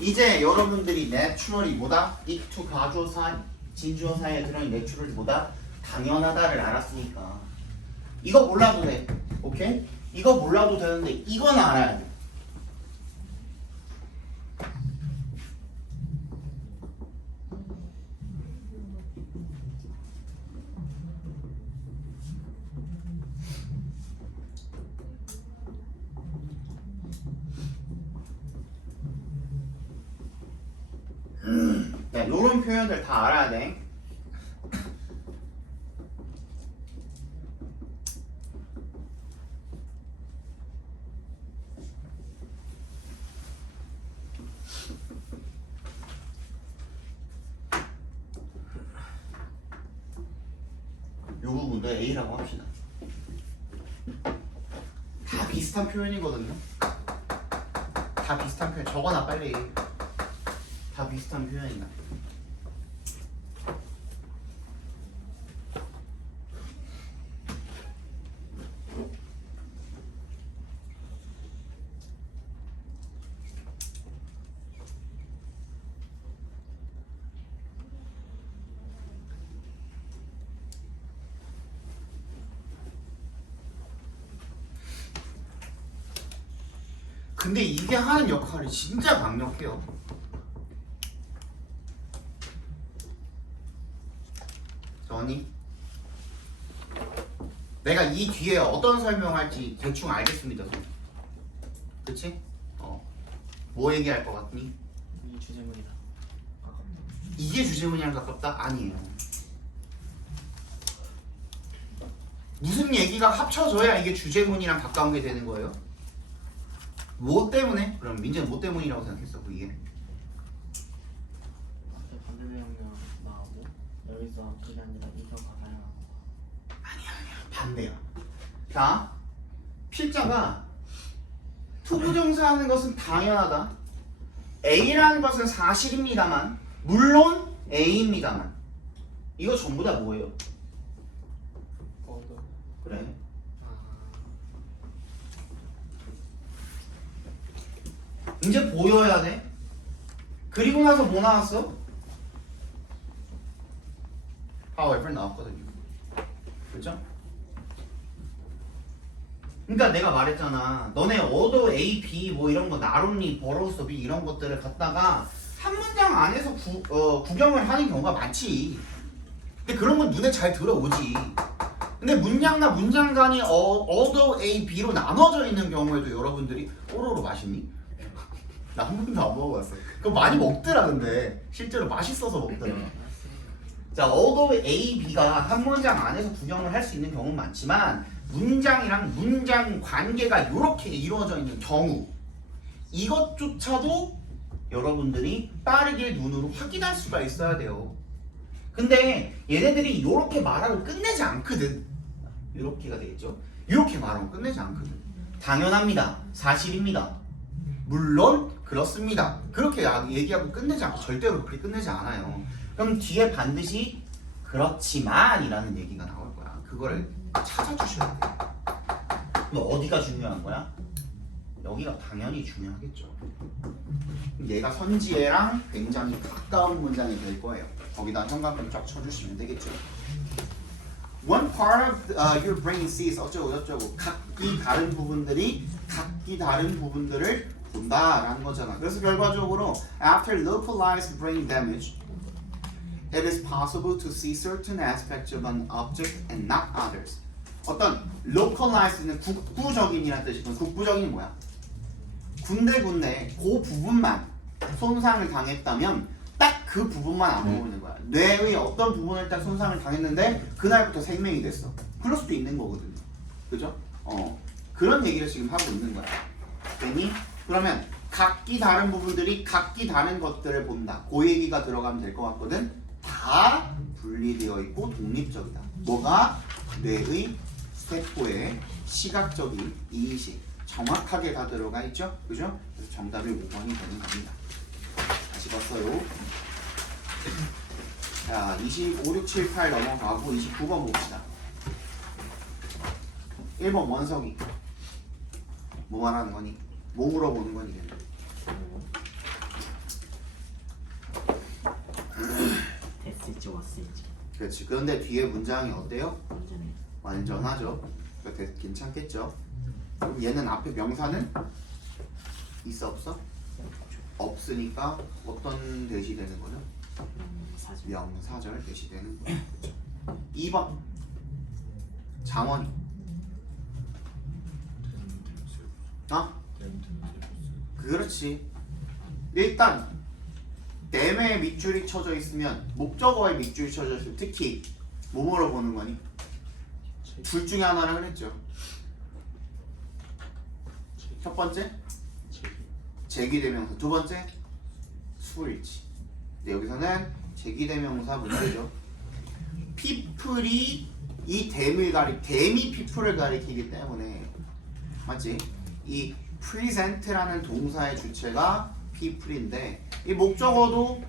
이제 여러분들이 내추럴이 뭐다? 이투 가조사, 진주어사에 들어있는 내추럴이 뭐다? 당연하다를 알았으니까 이거 몰라도 돼. 오케이? 이거 몰라도 되는데 이건 알아야 돼. 네, 요런 표현들 다 알아야 돼. 요 부분도 A라고 합시다. 다 비슷한 표현이거든요. 다 비슷한 표현. 적어놔 빨리. 다 비슷한 표현이다. 근데 이게 하는 역할이 진짜 강력해요. 저니 내가 이 뒤에 어떤 설명할지 대충 알겠습니다. 그치? 뭐 얘기할 것 같니? 이 주제문이다. 이게 주제문이랑 가깝다? 아니에요. 무슨 얘기가 합쳐져야 이게 주제문이랑 가까운 게 되는 거예요? 뭐 때문에? 그럼 민재는 뭐 때문이라고 생각했어? 그게? 반대 배경면 나오고 여기서 그게 아니라 이거가 다양한 거. 아니야 반대야. 자, 필자가 투부정사 하는 것은 당연하다. A라는 것은 사실입니다만, 물론 A입니다만, 이거 전부 다 뭐예요? 그래. 이제 보여야 돼. 그리고 나서 뭐 나왔어? however 나왔거든요. 그렇죠? 그러니까 내가 말했잖아. 너네 어도 A, B 뭐 이런 거 나론리, 버로스 B 이런 것들을 갖다가 한 문장 안에서 구경을 하는 경우가 많지. 근데 그런 건 눈에 잘 들어오지. 근데 문장과 문장 간이 어도 A, B로 나눠져 있는 경우에도 여러분들이 오로로 맛있니? 나 한 번도 안 먹어봤어. 그거 많이 먹더라. 근데 실제로 맛있어서 먹더라. 자, although A, B가 한 문장 안에서 구경을 할 수 있는 경우는 많지만 문장이랑 문장 관계가 이렇게 이루어져 있는 경우 이것조차도 여러분들이 빠르게 눈으로 확인할 수가 있어야 돼요. 근데 얘네들이 이렇게 말하고 끝내지 않거든. 이렇게가 되겠죠. 이렇게 말하고 끝내지 않거든. 당연합니다. 사실입니다. 물론 그렇습니다. 그렇게 얘기하고 끝내지 않고 절대로 그렇게 끝내지 않아요. 그럼 뒤에 반드시 그렇지만 이라는 얘기가 나올 거야. 그거를 찾아주셔야 돼요. 그럼 어디가 중요한 거야? 여기가 당연히 중요하겠죠. 얘가 선지해랑 굉장히 가까운 문장이 될 거예요. 거기다 형광펜 쫙 쳐주시면 되겠죠. One part of your brain sees 어쩌고 저쩌고 각기 다른 부분들이 각기 다른 부분들을 본다라는 거잖아. 그래서 결과적으로 after localized brain damage, it is possible to see certain aspects of an object and not others. 어떤 localized는 국부적인이라는 뜻이고 국부적인이 뭐야? 군데군데 그 부분만 손상을 당했다면 딱 그 부분만 안 보이는 거야. 뇌의 어떤 부분을 딱 손상을 당했는데 그날부터 생명이 됐어. 그럴 수도 있는 거거든요. 그죠? 그런 얘기를 지금 하고 있는 거야. 그러면 각기 다른 부분들이 각기 다른 것들을 본다. 그 얘기가 들어가면 될 것 같거든. 다 분리되어 있고 독립적이다. 뭐가? 뇌의 세포의 시각적인 인식 정확하게 다 들어가 있죠? 그죠? 그래서 정답이 5번이 되는 겁니다. 다시 봤어요. 자, 25, 6, 7, 8 넘어가고 29번 봅시다. 1번 원석이 뭐 말하는 거니? 뭐 물어보는 거니? 됐을지 왔을지. 그렇지. 그런데 뒤에 문장이 어때요? 완전히. 완전하죠. 그러니까 괜찮겠죠. 그럼 얘는 앞에 명사는 있어 없어? 없으니까 어떤 대시 되는 거죠? 명사절 대시 되는 거예요. 2번 장원이 그렇지. 일단 댐에 밑줄이 쳐져 있으면 목적어에 밑줄이 쳐져 있으면 특히 뭐 물어보는 거니? 둘 중에 하나를 그랬죠. 첫 번째 제기대명사, 두 번째 수일치. 근데 여기서는 제기대명사 문제죠. people이 이 댐이 people을 가리키기 때문에 맞지? 이 present라는 동사의 주체가 people인데 이 목적어도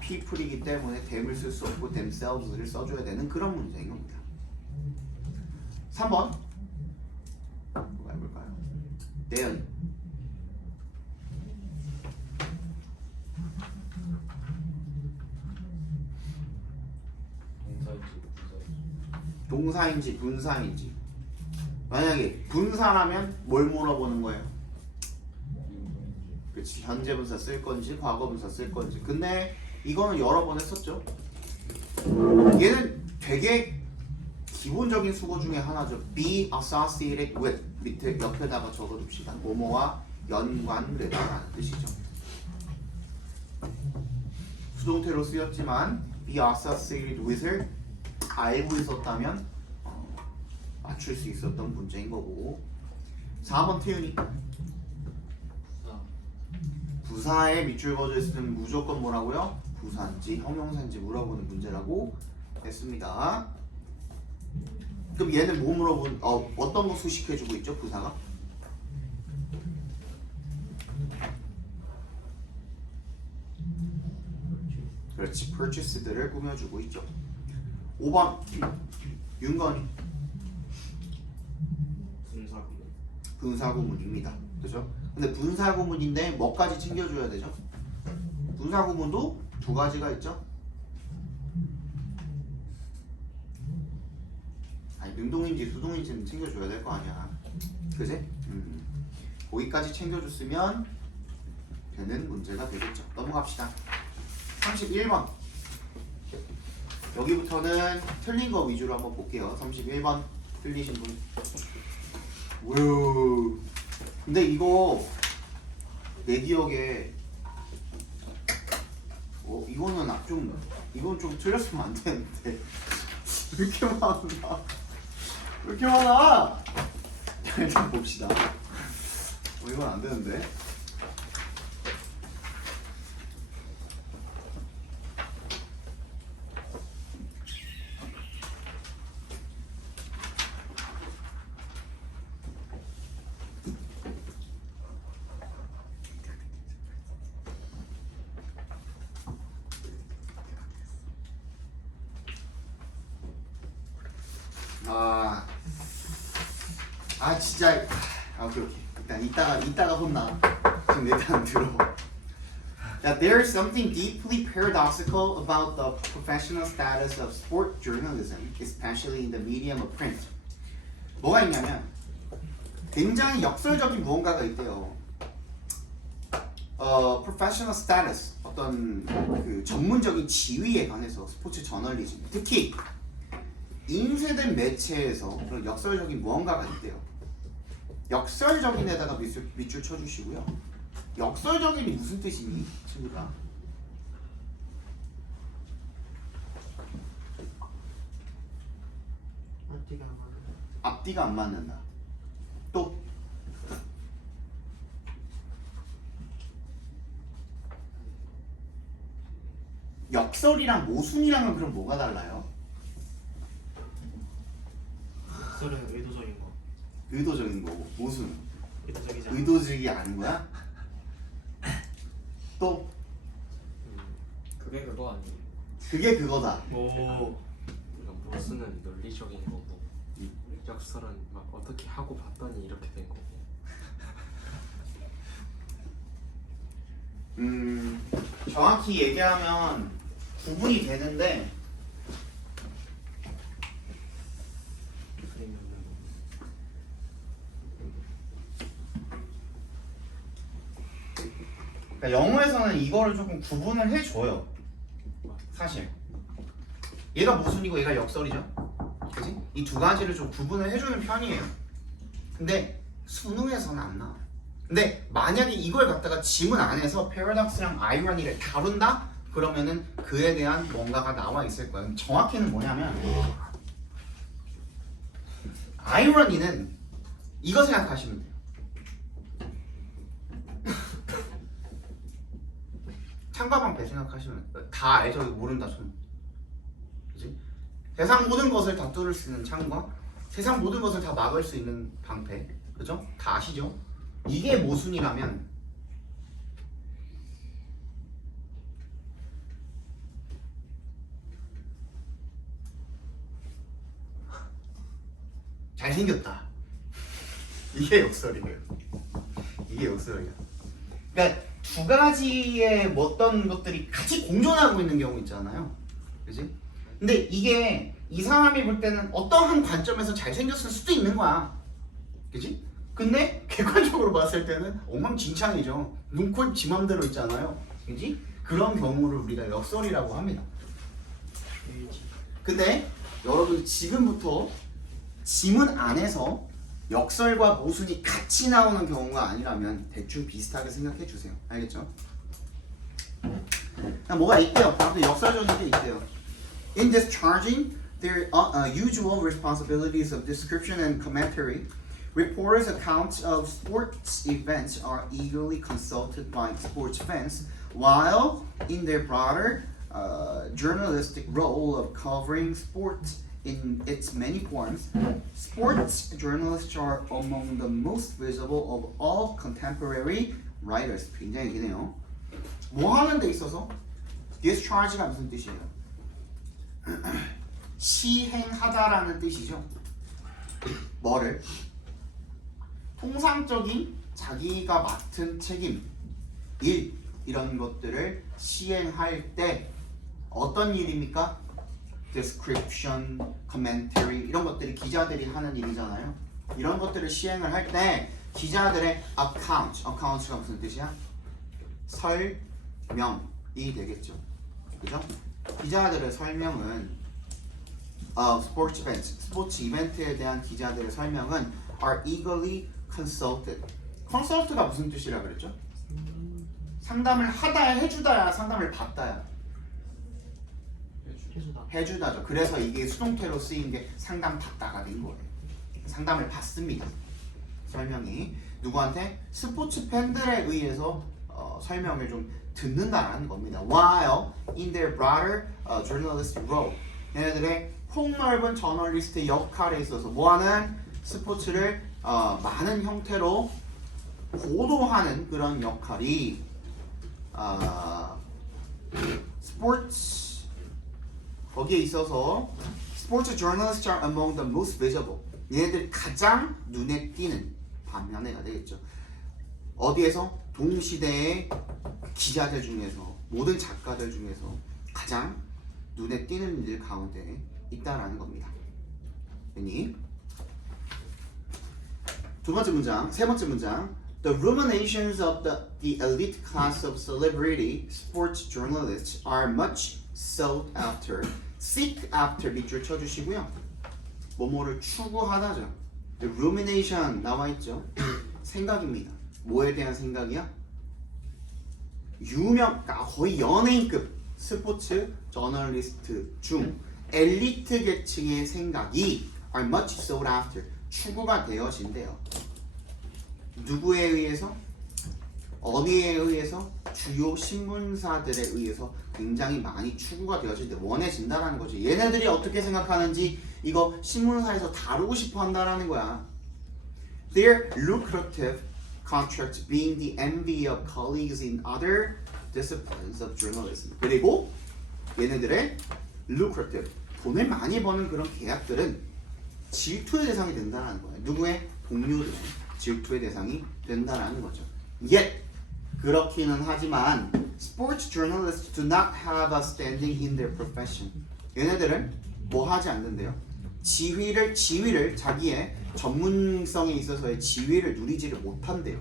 people이기 때문에 댐을 쓸 수 없고 themselves를 써줘야 되는 그런 문제인 겁니다. 3번 뭐가 해볼까요? 대현 동사인지 분사인지. 만약에 분사라면 뭘 물어보는 거예요? 그렇지. 현재 분사 쓸 건지 과거 분사 쓸 건지. 근데 이거는 여러 번 했었죠. 얘는 되게 기본적인 수거 중에 하나죠. be associated with 밑에 옆에다가 적어둡시다. 뭐뭐와 연관되다라는 뜻이죠. 수동태로 쓰였지만 be associated with을 알고 있었다면 맞출 수 있었던 문제인 거고. 4번 태윤이 부사에 밑줄 그어져 있으면 무조건 뭐라고요? 부사인지 형용사인지 물어보는 문제라고 했습니다. 그럼 얘는 뭐 물어본 어떤 거 수식해주고 있죠? 부사가? 그렇지. purchase들을 꾸며주고 있죠. 5번 윤건이 분사구문입니다. 그죠? 근데 분사구문인데 뭐까지 챙겨줘야 되죠? 분사구문도 두 가지가 있죠. 아니 능동인지 수동인지는 챙겨줘야 될 거 아니야. 그지? 거기까지 챙겨줬으면 되는 문제가 되겠죠. 넘어갑시다. 31번 여기부터는 틀린 거 위주로 한번 볼게요. 31번 틀리신 분. 우. 근데 이거 내 기억에 이건 좀 틀렸으면 안 되는데 왜 이렇게 많아? 왜 이렇게 많아? 일단 봅시다. 이건 안 되는데. 아 진짜. 아 오케이. 일단 이따가 혼나. 지금 일단 들어. That there is something deeply paradoxical about the professional status of sport journalism, especially in the medium of print. 뭐가 있냐면 굉장히 역설적인 무언가가 있대요. professional status, 어떤 그 전문적인 지위에 관해서 스포츠 저널리즘, 특히 인쇄된 매체에서 그런 역설적인 무언가가 있대요. 역설적인에다가 밑줄 쳐주시고요. 역설적인이 무슨 뜻이니, 친구가? 앞뒤가 안 맞는. 앞뒤가 안 맞는다. 또 역설이랑 모순이랑은 그럼 뭐가 달라요? 역설은 의도적인 거. 의도적인 거고 모순 의도적이지 않아. 의도적이 아닌 거야? 또 그게 그거 아니에요? 그게 그거다. 오. 이거 모순은 논리적인 거고 역설은 막 어떻게 하고 봤더니 이렇게 된 거고. 정확히 얘기하면 구분이 되는데 그러면은 그러니까 영어에서는 이거를 조금 구분을 해줘요. 사실 얘가 모순이고 얘가 역설이죠. 그지? 이 두 가지를 좀 구분을 해주는 편이에요. 근데 수능에서는 안 나와요. 근데 만약에 이걸 갖다가 지문 안에서 패러독스랑 아이러니를 다룬다? 그러면은 그에 대한 뭔가가 나와 있을 거예요. 정확히는 뭐냐면 아이러니는 이거 생각하시면 돼요. 창과방패 생각하시면 다 알죠? 이거 모른다 손. 그지? 세상 모든 것을 다 뚫을 수 있는 창과 세상 모든 것을 다 막을 수 있는 방패. 그죠? 다 아시죠? 이게 모순이라면 잘생겼다. 이게 역설이에요. 이게 역설이야. 그러니까 두 가지의 어떤 것들이 같이 공존하고 있는 경우 있잖아요. 그지? 근데 이게 이 사람이 볼 때는 어떠한 관점에서 잘생겼을 수도 있는 거야. 그지? 근데 객관적으로 봤을 때는 엉망진창이죠. 눈, 코, 입 지 맘대로 있잖아요. 그지? 그런 경우를 우리가 역설이라고 합니다. 근데 여러분 지금부터 지문 안에서 역설과 모순이 같이 나오는 경우가 아니라면 대충 비슷하게 생각해 주세요. 알겠죠? 뭐가 있대요. 아무튼 역설적인 게 있대요. In discharging their usual responsibilities of description and commentary, reporters' accounts of sports events are eagerly consulted by sports fans, while in their broader journalistic role of covering sports in its many forms, sports journalists are among the most visible of all contemporary writers. 굉장히 기네요. 뭐 하는 데 있어서 discharge가 무슨 뜻이에요? 시행하다라는 뜻이죠. 뭐를? 통상적인 자기가 맡은 책임, 일 이런 것들을 시행할 때 어떤 일입니까? description, commentary 이런 것들이 기자들이 하는 일이잖아요. 이런 것들을 시행을 할 때 기자들의 account가 무슨 뜻이야? 설명이 되겠죠. 그죠? 기자들의 설명은 sports events, 스포츠 이벤트에 대한 기자들의 설명은 are eagerly consulted. consult가 무슨 뜻이라 그랬죠? 상담을 하다야 해주다야 상담을 받다야 해주다죠. 그래서 이게 수동태로 쓰인 게 상담 받다가 된 거예요. 상담을 받습니다. 설명이 누구한테? 스포츠 팬들에 의해서 설명을 좀 듣는다라는 겁니다. While in their broader journalistic role, 얘네들의 폭넓은 저널리스트 역할에 있어서 뭐하는? 스포츠를 많은 형태로 보도하는 그런 역할이 스포츠 거기에 있어서 sports journalists are among the most visible. 얘네들 가장 눈에 띄는 반면에가 되겠죠. 어디에서? 동시대의 기자들 중에서, 모든 작가들 중에서 가장 눈에 띄는 일 가운데 있다라는 겁니다. 됐니? 두 번째 문장, 세 번째 문장. The ruminations of the elite class of celebrity sports journalists are much sought after. seek after 밑줄 쳐주시고요. 뭐뭐를 추구하다죠. The rumination 나와 있죠. 생각입니다. 뭐에 대한 생각이야? 거의 연예인급 스포츠 저널리스트 중 엘리트 계층의 생각이 are much sought after. 추구가 되어진대요. 누구에 의해서? 어디에 의해서? 주요 신문사들에 의해서 굉장히 많이 추구가 되어진대. 원해진다라는 거지. 얘네들이 어떻게 생각하는지 이거 신문사에서 다루고 싶어 한다라는 거야. Their lucrative contracts being the envy of colleagues in other disciplines of journalism. 그리고 얘네들의 lucrative, 돈을 많이 버는 그런 계약들은 질투의 대상이 된다는 거예요. 누구의? 동료들의 질투의 대상이 된다는 거죠. Yet 그렇기는 하지만 sports journalists do not have a standing in their profession. 얘네들은 뭐 하지 않는데요? 지위를 자기의 전문성에 있어서의 지위를 누리지를 못한대요.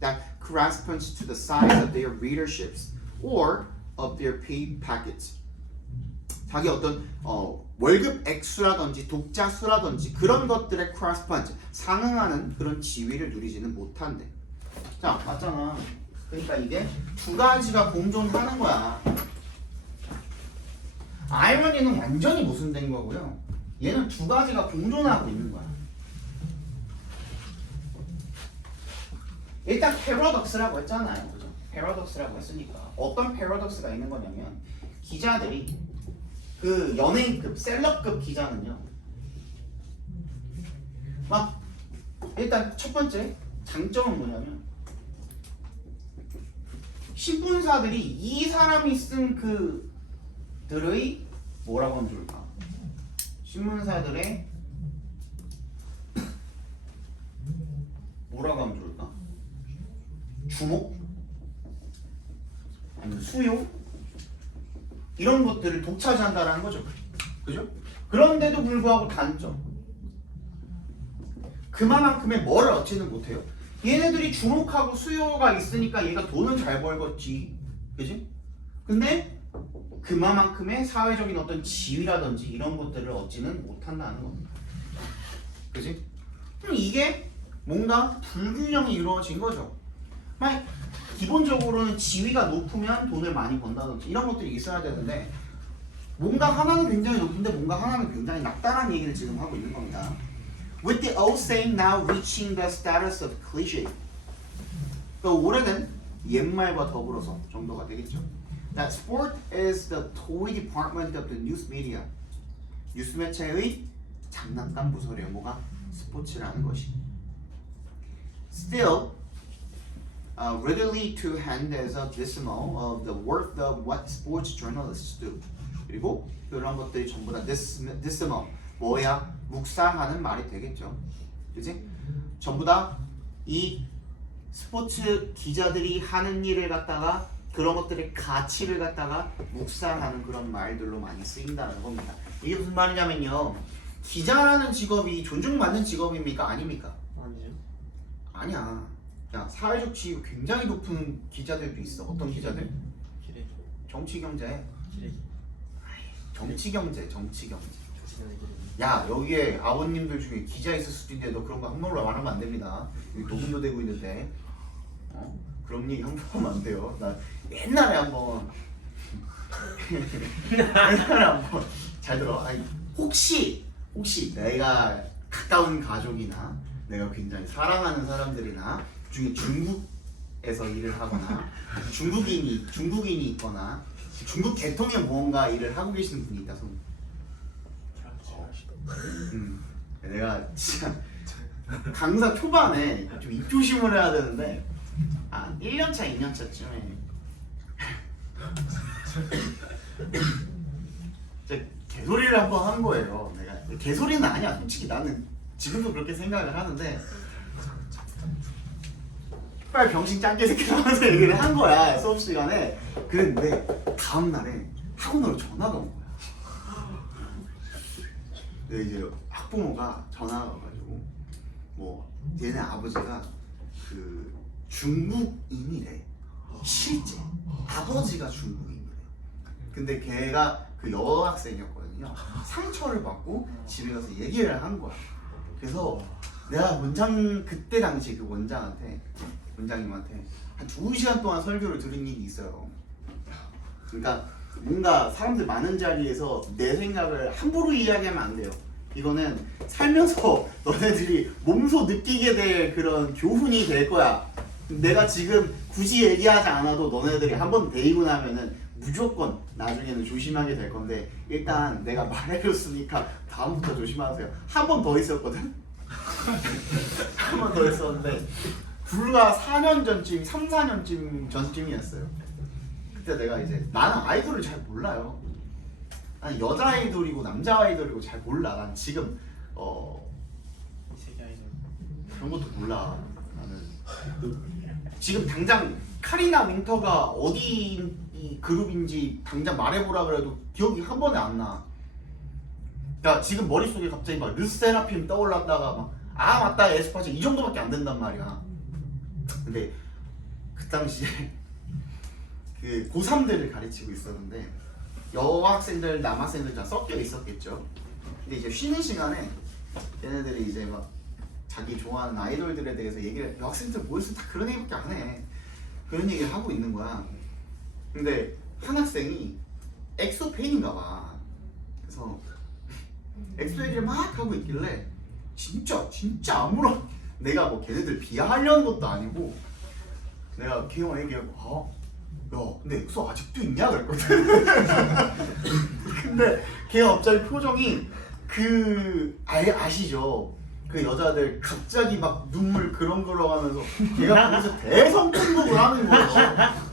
That corresponds to the size of their readerships or of their pay packets. 자기 어떤 월급 액수라든지 독자 수라든지 그런 것들에 correspond 상응하는 그런 지위를 누리지는 못한대. 자, 맞잖아. 그러니까 이게 두 가지가 공존하는 거야. 아이러니는 완전히 모순된 거고요. 얘는 두 가지가 공존하고 있는 거야. 일단 패러독스라고 했잖아요. 그죠? 패러독스라고 했으니까 어떤 패러독스가 있는 거냐면 기자들이 그 연예인급, 셀럽급 기자는요. 막 일단 첫 번째 장점은 뭐냐면 신문사들이 이 사람이 쓴 그들의 뭐라고 하면 좋을까? 신문사들의 뭐라고 하면 좋을까? 주목? 아니면 수요? 이런 것들을 독차지한다라는 거죠. 그죠? 그런데도 불구하고 단점. 그만큼의 뭐를 얻지는 못해요. 얘네들이 주목하고 수요가 있으니까 얘가 돈은 잘 벌겠지. 그지? 근데 그만큼의 사회적인 어떤 지위라든지 이런 것들을 얻지는 못한다는 겁니다. 그지? 그럼 이게 뭔가 불균형이 이루어진 거죠. 막 기본적으로는 지위가 높으면 돈을 많이 번다든지 이런 것들이 있어야 되는데 뭔가 하나는 굉장히 높은데 뭔가 하나는 굉장히 낮다라는 얘기를 지금 하고 있는 겁니다. With the old saying now reaching the status of cliché. 그 오래된 옛말과 더불어서 정도가 되겠죠. That sport is the toy department of the news media. 뉴스 매체의 장난감 부서래요. 뭐가? 스포츠라는 것이. Still, readily to hand as a decimal of the worth of what sports journalists do. 그리고 그런 것들이 전부 다 decimal. 뭐야? 묵살하는 말이 되겠죠. 그치? 전부 다 이 스포츠 기자들이 하는 일을 갖다가 그런 것들의 가치를 갖다가 묵살하는 그런 말들로 많이 쓰인다는 겁니다. 이게 무슨 말이냐면요. 기자라는 직업이 존중받는 직업입니까? 아닙니까? 아니죠. 아니야. 야, 사회적 지위 굉장히 높은 기자들도 있어. 어떤 기자들? 기레기. 정치 경제. 기레기. 정치 경제. 정치 경제. 조심해야 기레기. 야, 여기에 아버님들 중에 기자 있을 수도 있는데 너 그런 거 함부로 말하면 안 됩니다. 여기 녹음도 되고 있는데. 그런 얘기 함부로 하면 안 돼요. 나 옛날에 한번 잘 들어. 아니, 혹시 내가 가까운 가족이나 내가 굉장히 사랑하는 사람들이나 중에 중국에서 일을 하거나 중국인이 있거나 중국 계통의 무언가 일을 하고 계시는 분이 있다 손. 내가 진짜 강사 초반에 좀 입조심을 해야 되는데 1년차, 2년차쯤에 개소리를 한번 한 거예요. 내가 개소리는 아니야. 솔직히 나는 지금도 그렇게 생각을 하는데 빨리 병신 짱게 새끼라면서 얘기를 한 거야 수업 시간에. 그랬는데 다음 날에 학원으로 전화가 온 거야. 근데 이제 학부모가 전화가 와가지고 뭐 얘네 아버지가 그 중국인이래. 실제 아버지가 중국인이래. 근데 걔가 그 여학생이었거든요. 상처를 받고 집에 가서 얘기를 한 거야. 그래서 내가 그때 당시 그 원장님한테 한 2시간 동안 설교를 들은 일이 있어요. 그러니까 뭔가 사람들 많은 자리에서 내 생각을 함부로 이야기하면 안 돼요. 이거는 살면서 너네들이 몸소 느끼게 될 그런 교훈이 될 거야. 내가 지금 굳이 얘기하지 않아도 너네들이 한번 데이고 나면은 무조건 나중에는 조심하게 될 건데, 일단 내가 말해줬으니까 다음부터 조심하세요. 한 번 더 있었거든? 한 번 더 했었는데 불과 4년 전쯤, 3, 4년쯤 전쯤이었어요. 그때 내가 이제 나는 아이돌을 잘 몰라요. 난 여자 아이돌이고 남자 아이돌이고 잘 몰라. 난 지금 세계 아이돌 그런 것도 몰라. 나는 지금 당장 카리나 윈터가 어디 그룹인지 당장 말해보라 그래도 기억이 한 번에 안 나. 그러니까 지금 머릿속에 갑자기 막 르세라핌 떠올랐다가 막 아 맞다 에스파즈 이 정도밖에 안 된단 말이야. 근데 그 당시에 그 고3들을 가르치고 있었는데 여학생들 남학생들 다 섞여 있었겠죠. 근데 이제 쉬는 시간에 얘네들이 이제 막 자기 좋아하는 아이돌들에 대해서 얘기를, 여학생들 모여서 다 그런 얘기밖에 안 해. 그런 얘기를 하고 있는 거야. 근데 한 학생이 엑소 팬인가 봐. 그래서 엑소 얘기를 막 하고 있길래 진짜 아무런, 내가 뭐 걔네들 비하하려는 것도 아니고 내가 걔랑 얘기하고 야 근데 엑소 아직도 있냐 그랬거든. 근데 걔가 갑자기 표정이 아시죠? 그 여자들 갑자기 막 눈물 그렁그렁하면서 걔가 거기서 대성통곡을 하는 거예요.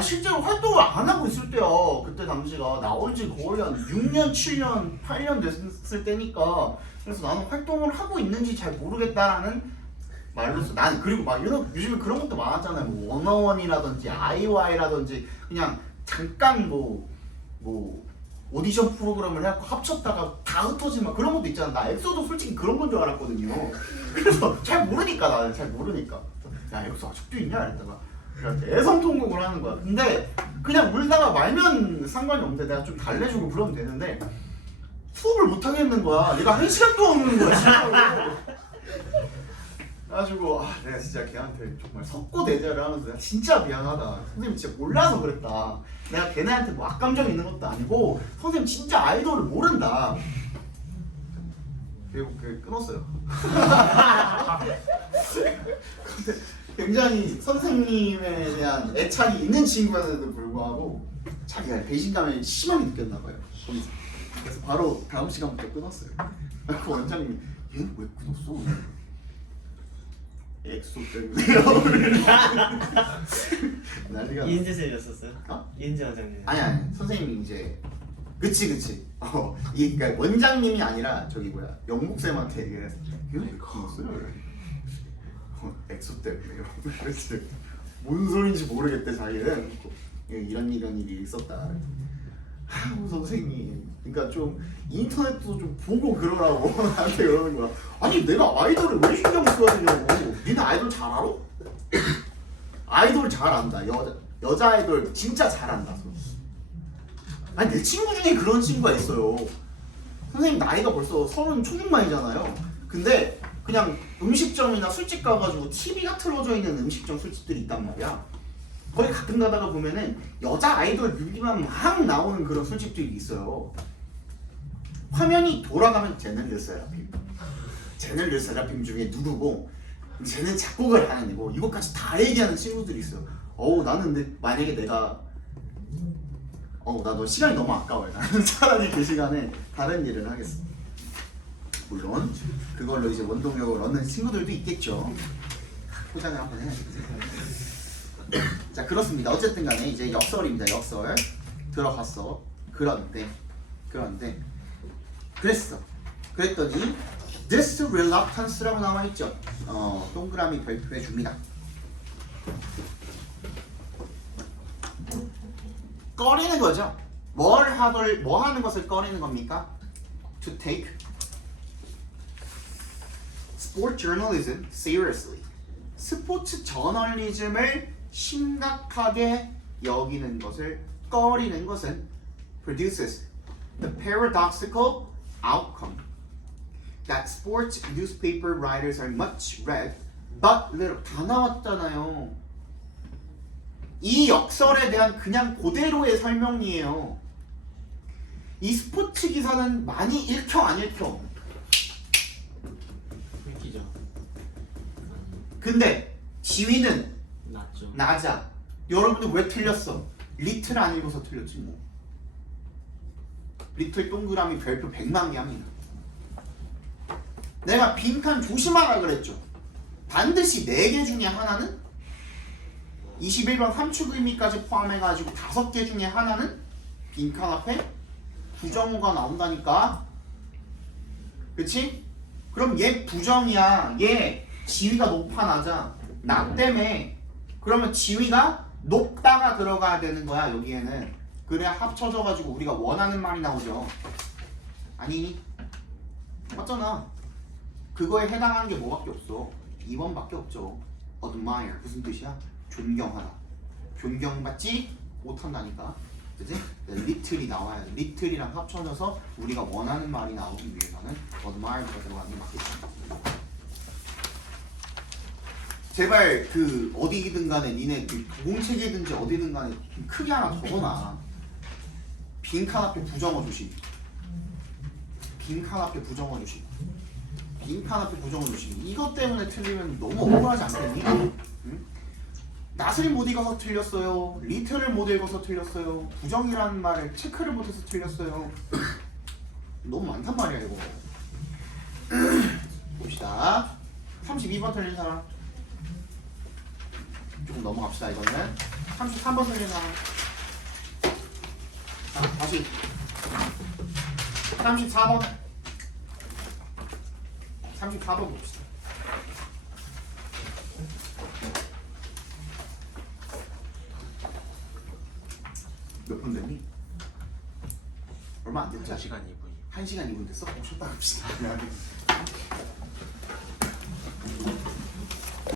실제로 활동을 안 하고 있을 때야. 그때 당시가 나온 지 거의 한 6년, 7년, 8년 됐을 때니까. 그래서 나는 활동을 하고 있는지 잘 모르겠다라는 말로써 난, 그리고 막 요즘에 그런 것도 많았잖아요. 뭐 워너원이라든지 아이오아이라든지 그냥 잠깐 뭐 오디션 프로그램을 해갖고 합쳤다가 다 흩어지면 그런 것도 있잖아. 나 엑소도 솔직히 그런 건 줄 알았거든요. 그래서 잘 모르니까, 나는 잘 모르니까 야 엑소 아직도 있냐 이랬다가 대성통곡을 하는 거야. 근데 그냥 울다가 말면 상관이 없는데 내가 좀 달래주고 그러면 되는데 수업을 못 하겠는 거야. 얘가 1시간 동안 우는 거야 진짜로. 그래가지고 내가 진짜 걔한테 정말 석고대죄를 하면서 내가 진짜 미안하다. 선생님 진짜 몰라서 그랬다. 내가 걔네한테 뭐 악감정 있는 것도 아니고 선생님 진짜 아이돌을 모른다. 그리고 끊었어요. 근데 굉장히 선생님에 대한 애착이 있는 친구였는데도 불구하고 자기가 배신감을 심하게 느꼈나 봐요. 그래서 바로 다음 시간부터 끊었어요. 그 원장님이 얘는 왜 끊었어? 엑소 때문에. 난리가. 이은재 쌤이었었어요? 어? 이은재 원장님. 아니 선생님이 이제 그치. 그러니까 원장님이 아니라 영국 쌤한테 얘기를 했어. 얘는 왜 끊었어요? 엑소 때문에요. 그래서 뭔 소린지 모르겠대 자기는. 이런 일이 있었다. 선생님, 그러니까 좀 인터넷도 좀 보고 그러라고 나한테 그러는 거야. 아니 내가 아이돌을 왜 신경 써야 되냐고. 니네 아이돌 잘 알아? 아이돌 잘 안다. 여자 아이돌 진짜 잘 안다. 아니 내 친구 중에 그런 친구가 있어요. 선생님 나이가 벌써 30 초중반이잖아요. 근데 그냥 음식점이나 술집 가가지고 TV가 틀어져 있는 음식점 술집들이 있단 말이야. 거기 가끔 가다가 보면은 여자 아이돌 뮤비만 막 나오는 그런 술집들이 있어요. 화면이 돌아가면 쟤는 르세라핌 중에 누구고 쟤는 작곡을 하는 애고 이것까지 다 얘기하는 친구들이 있어요. 나는 근데 만약에 내가 나 너 시간이 너무 아까워요. 나는 차라리 그 시간에 다른 일을 하겠어. 물론 그걸로 이제 원동력을 얻는 친구들도 있겠죠. 포장을 한번 해야지. 자 그렇습니다. 어쨌든 간에 이제 역설입니다. 역설 들어갔어. 그런데 그랬더니 This reluctance라고 나와 있죠. 동그라미 별표해 줍니다. 꺼리는 거죠. 뭐 하는 것을 꺼리는 겁니까? To take sport journalism seriously. 스포츠 저널리즘을 심각하게 여기는 것을 꺼리는 것은 produces the paradoxical outcome that sports newspaper writers are much read but little. 다 나왔잖아요. 이 역설에 대한 그냥 그대로의 설명이에요. 이 스포츠 기사는 많이 읽혀 안 읽혀? 읽히죠. 근데 지위는 낮죠. 낮아. 여러분들 왜 틀렸어? 리틀 안 읽어서 틀렸지 뭐. 리틀 동그라미 별표 100만 개 합니다. 내가 빈칸 조심하라 그랬죠. 반드시 4개 중에 하나는 21번 함축 의미까지 포함해가지고 5개 중에 하나는 빈칸 앞에 부정어가 나온다니까. 그치? 그럼 얘 부정이야. 얘 지위가 높아 낮아. 나 때문에. 그러면 지위가 높다가 들어가야 되는 거야 여기에는. 그래야 합쳐져가지고 우리가 원하는 말이 나오죠. 아니 맞잖아. 그거에 해당하는 게 뭐밖에 없어. 2번밖에 없죠. admire 무슨 뜻이야? 존경하다. 존경받지 못한다니까. 그치? little이 나와야 돼. little이랑 합쳐져서 우리가 원하는 말이 나오기 위해서는 admire가 들어가는 게 맞겠지. 제발 그 어디든 간에 니네 그 공책이든지 어디든 간에 좀 크게 하나 적어놔. 빈칸 앞에 부정어 조심. 빈칸 앞에 부정어 조심. 빈칸 앞에 부정어 조심. 이것 때문에 틀리면 너무 억울하지 않겠니? 응? 낫을 못 읽어서 틀렸어요. 리틀을 못 읽어서 틀렸어요. 부정이라는 말을 체크를 못해서 틀렸어요. 너무 많단 말이야 이거. 봅시다. 32번 틀린 사람. 조금 넘어갑시다. 이거는 33번 틀린 사람. 자, 다시 34번 34번 봅시다. 몇 분 됐니? 얼마 안 됐지? 1시간 2분. 1시간 2분 됐어? 쉬었다 갑시다.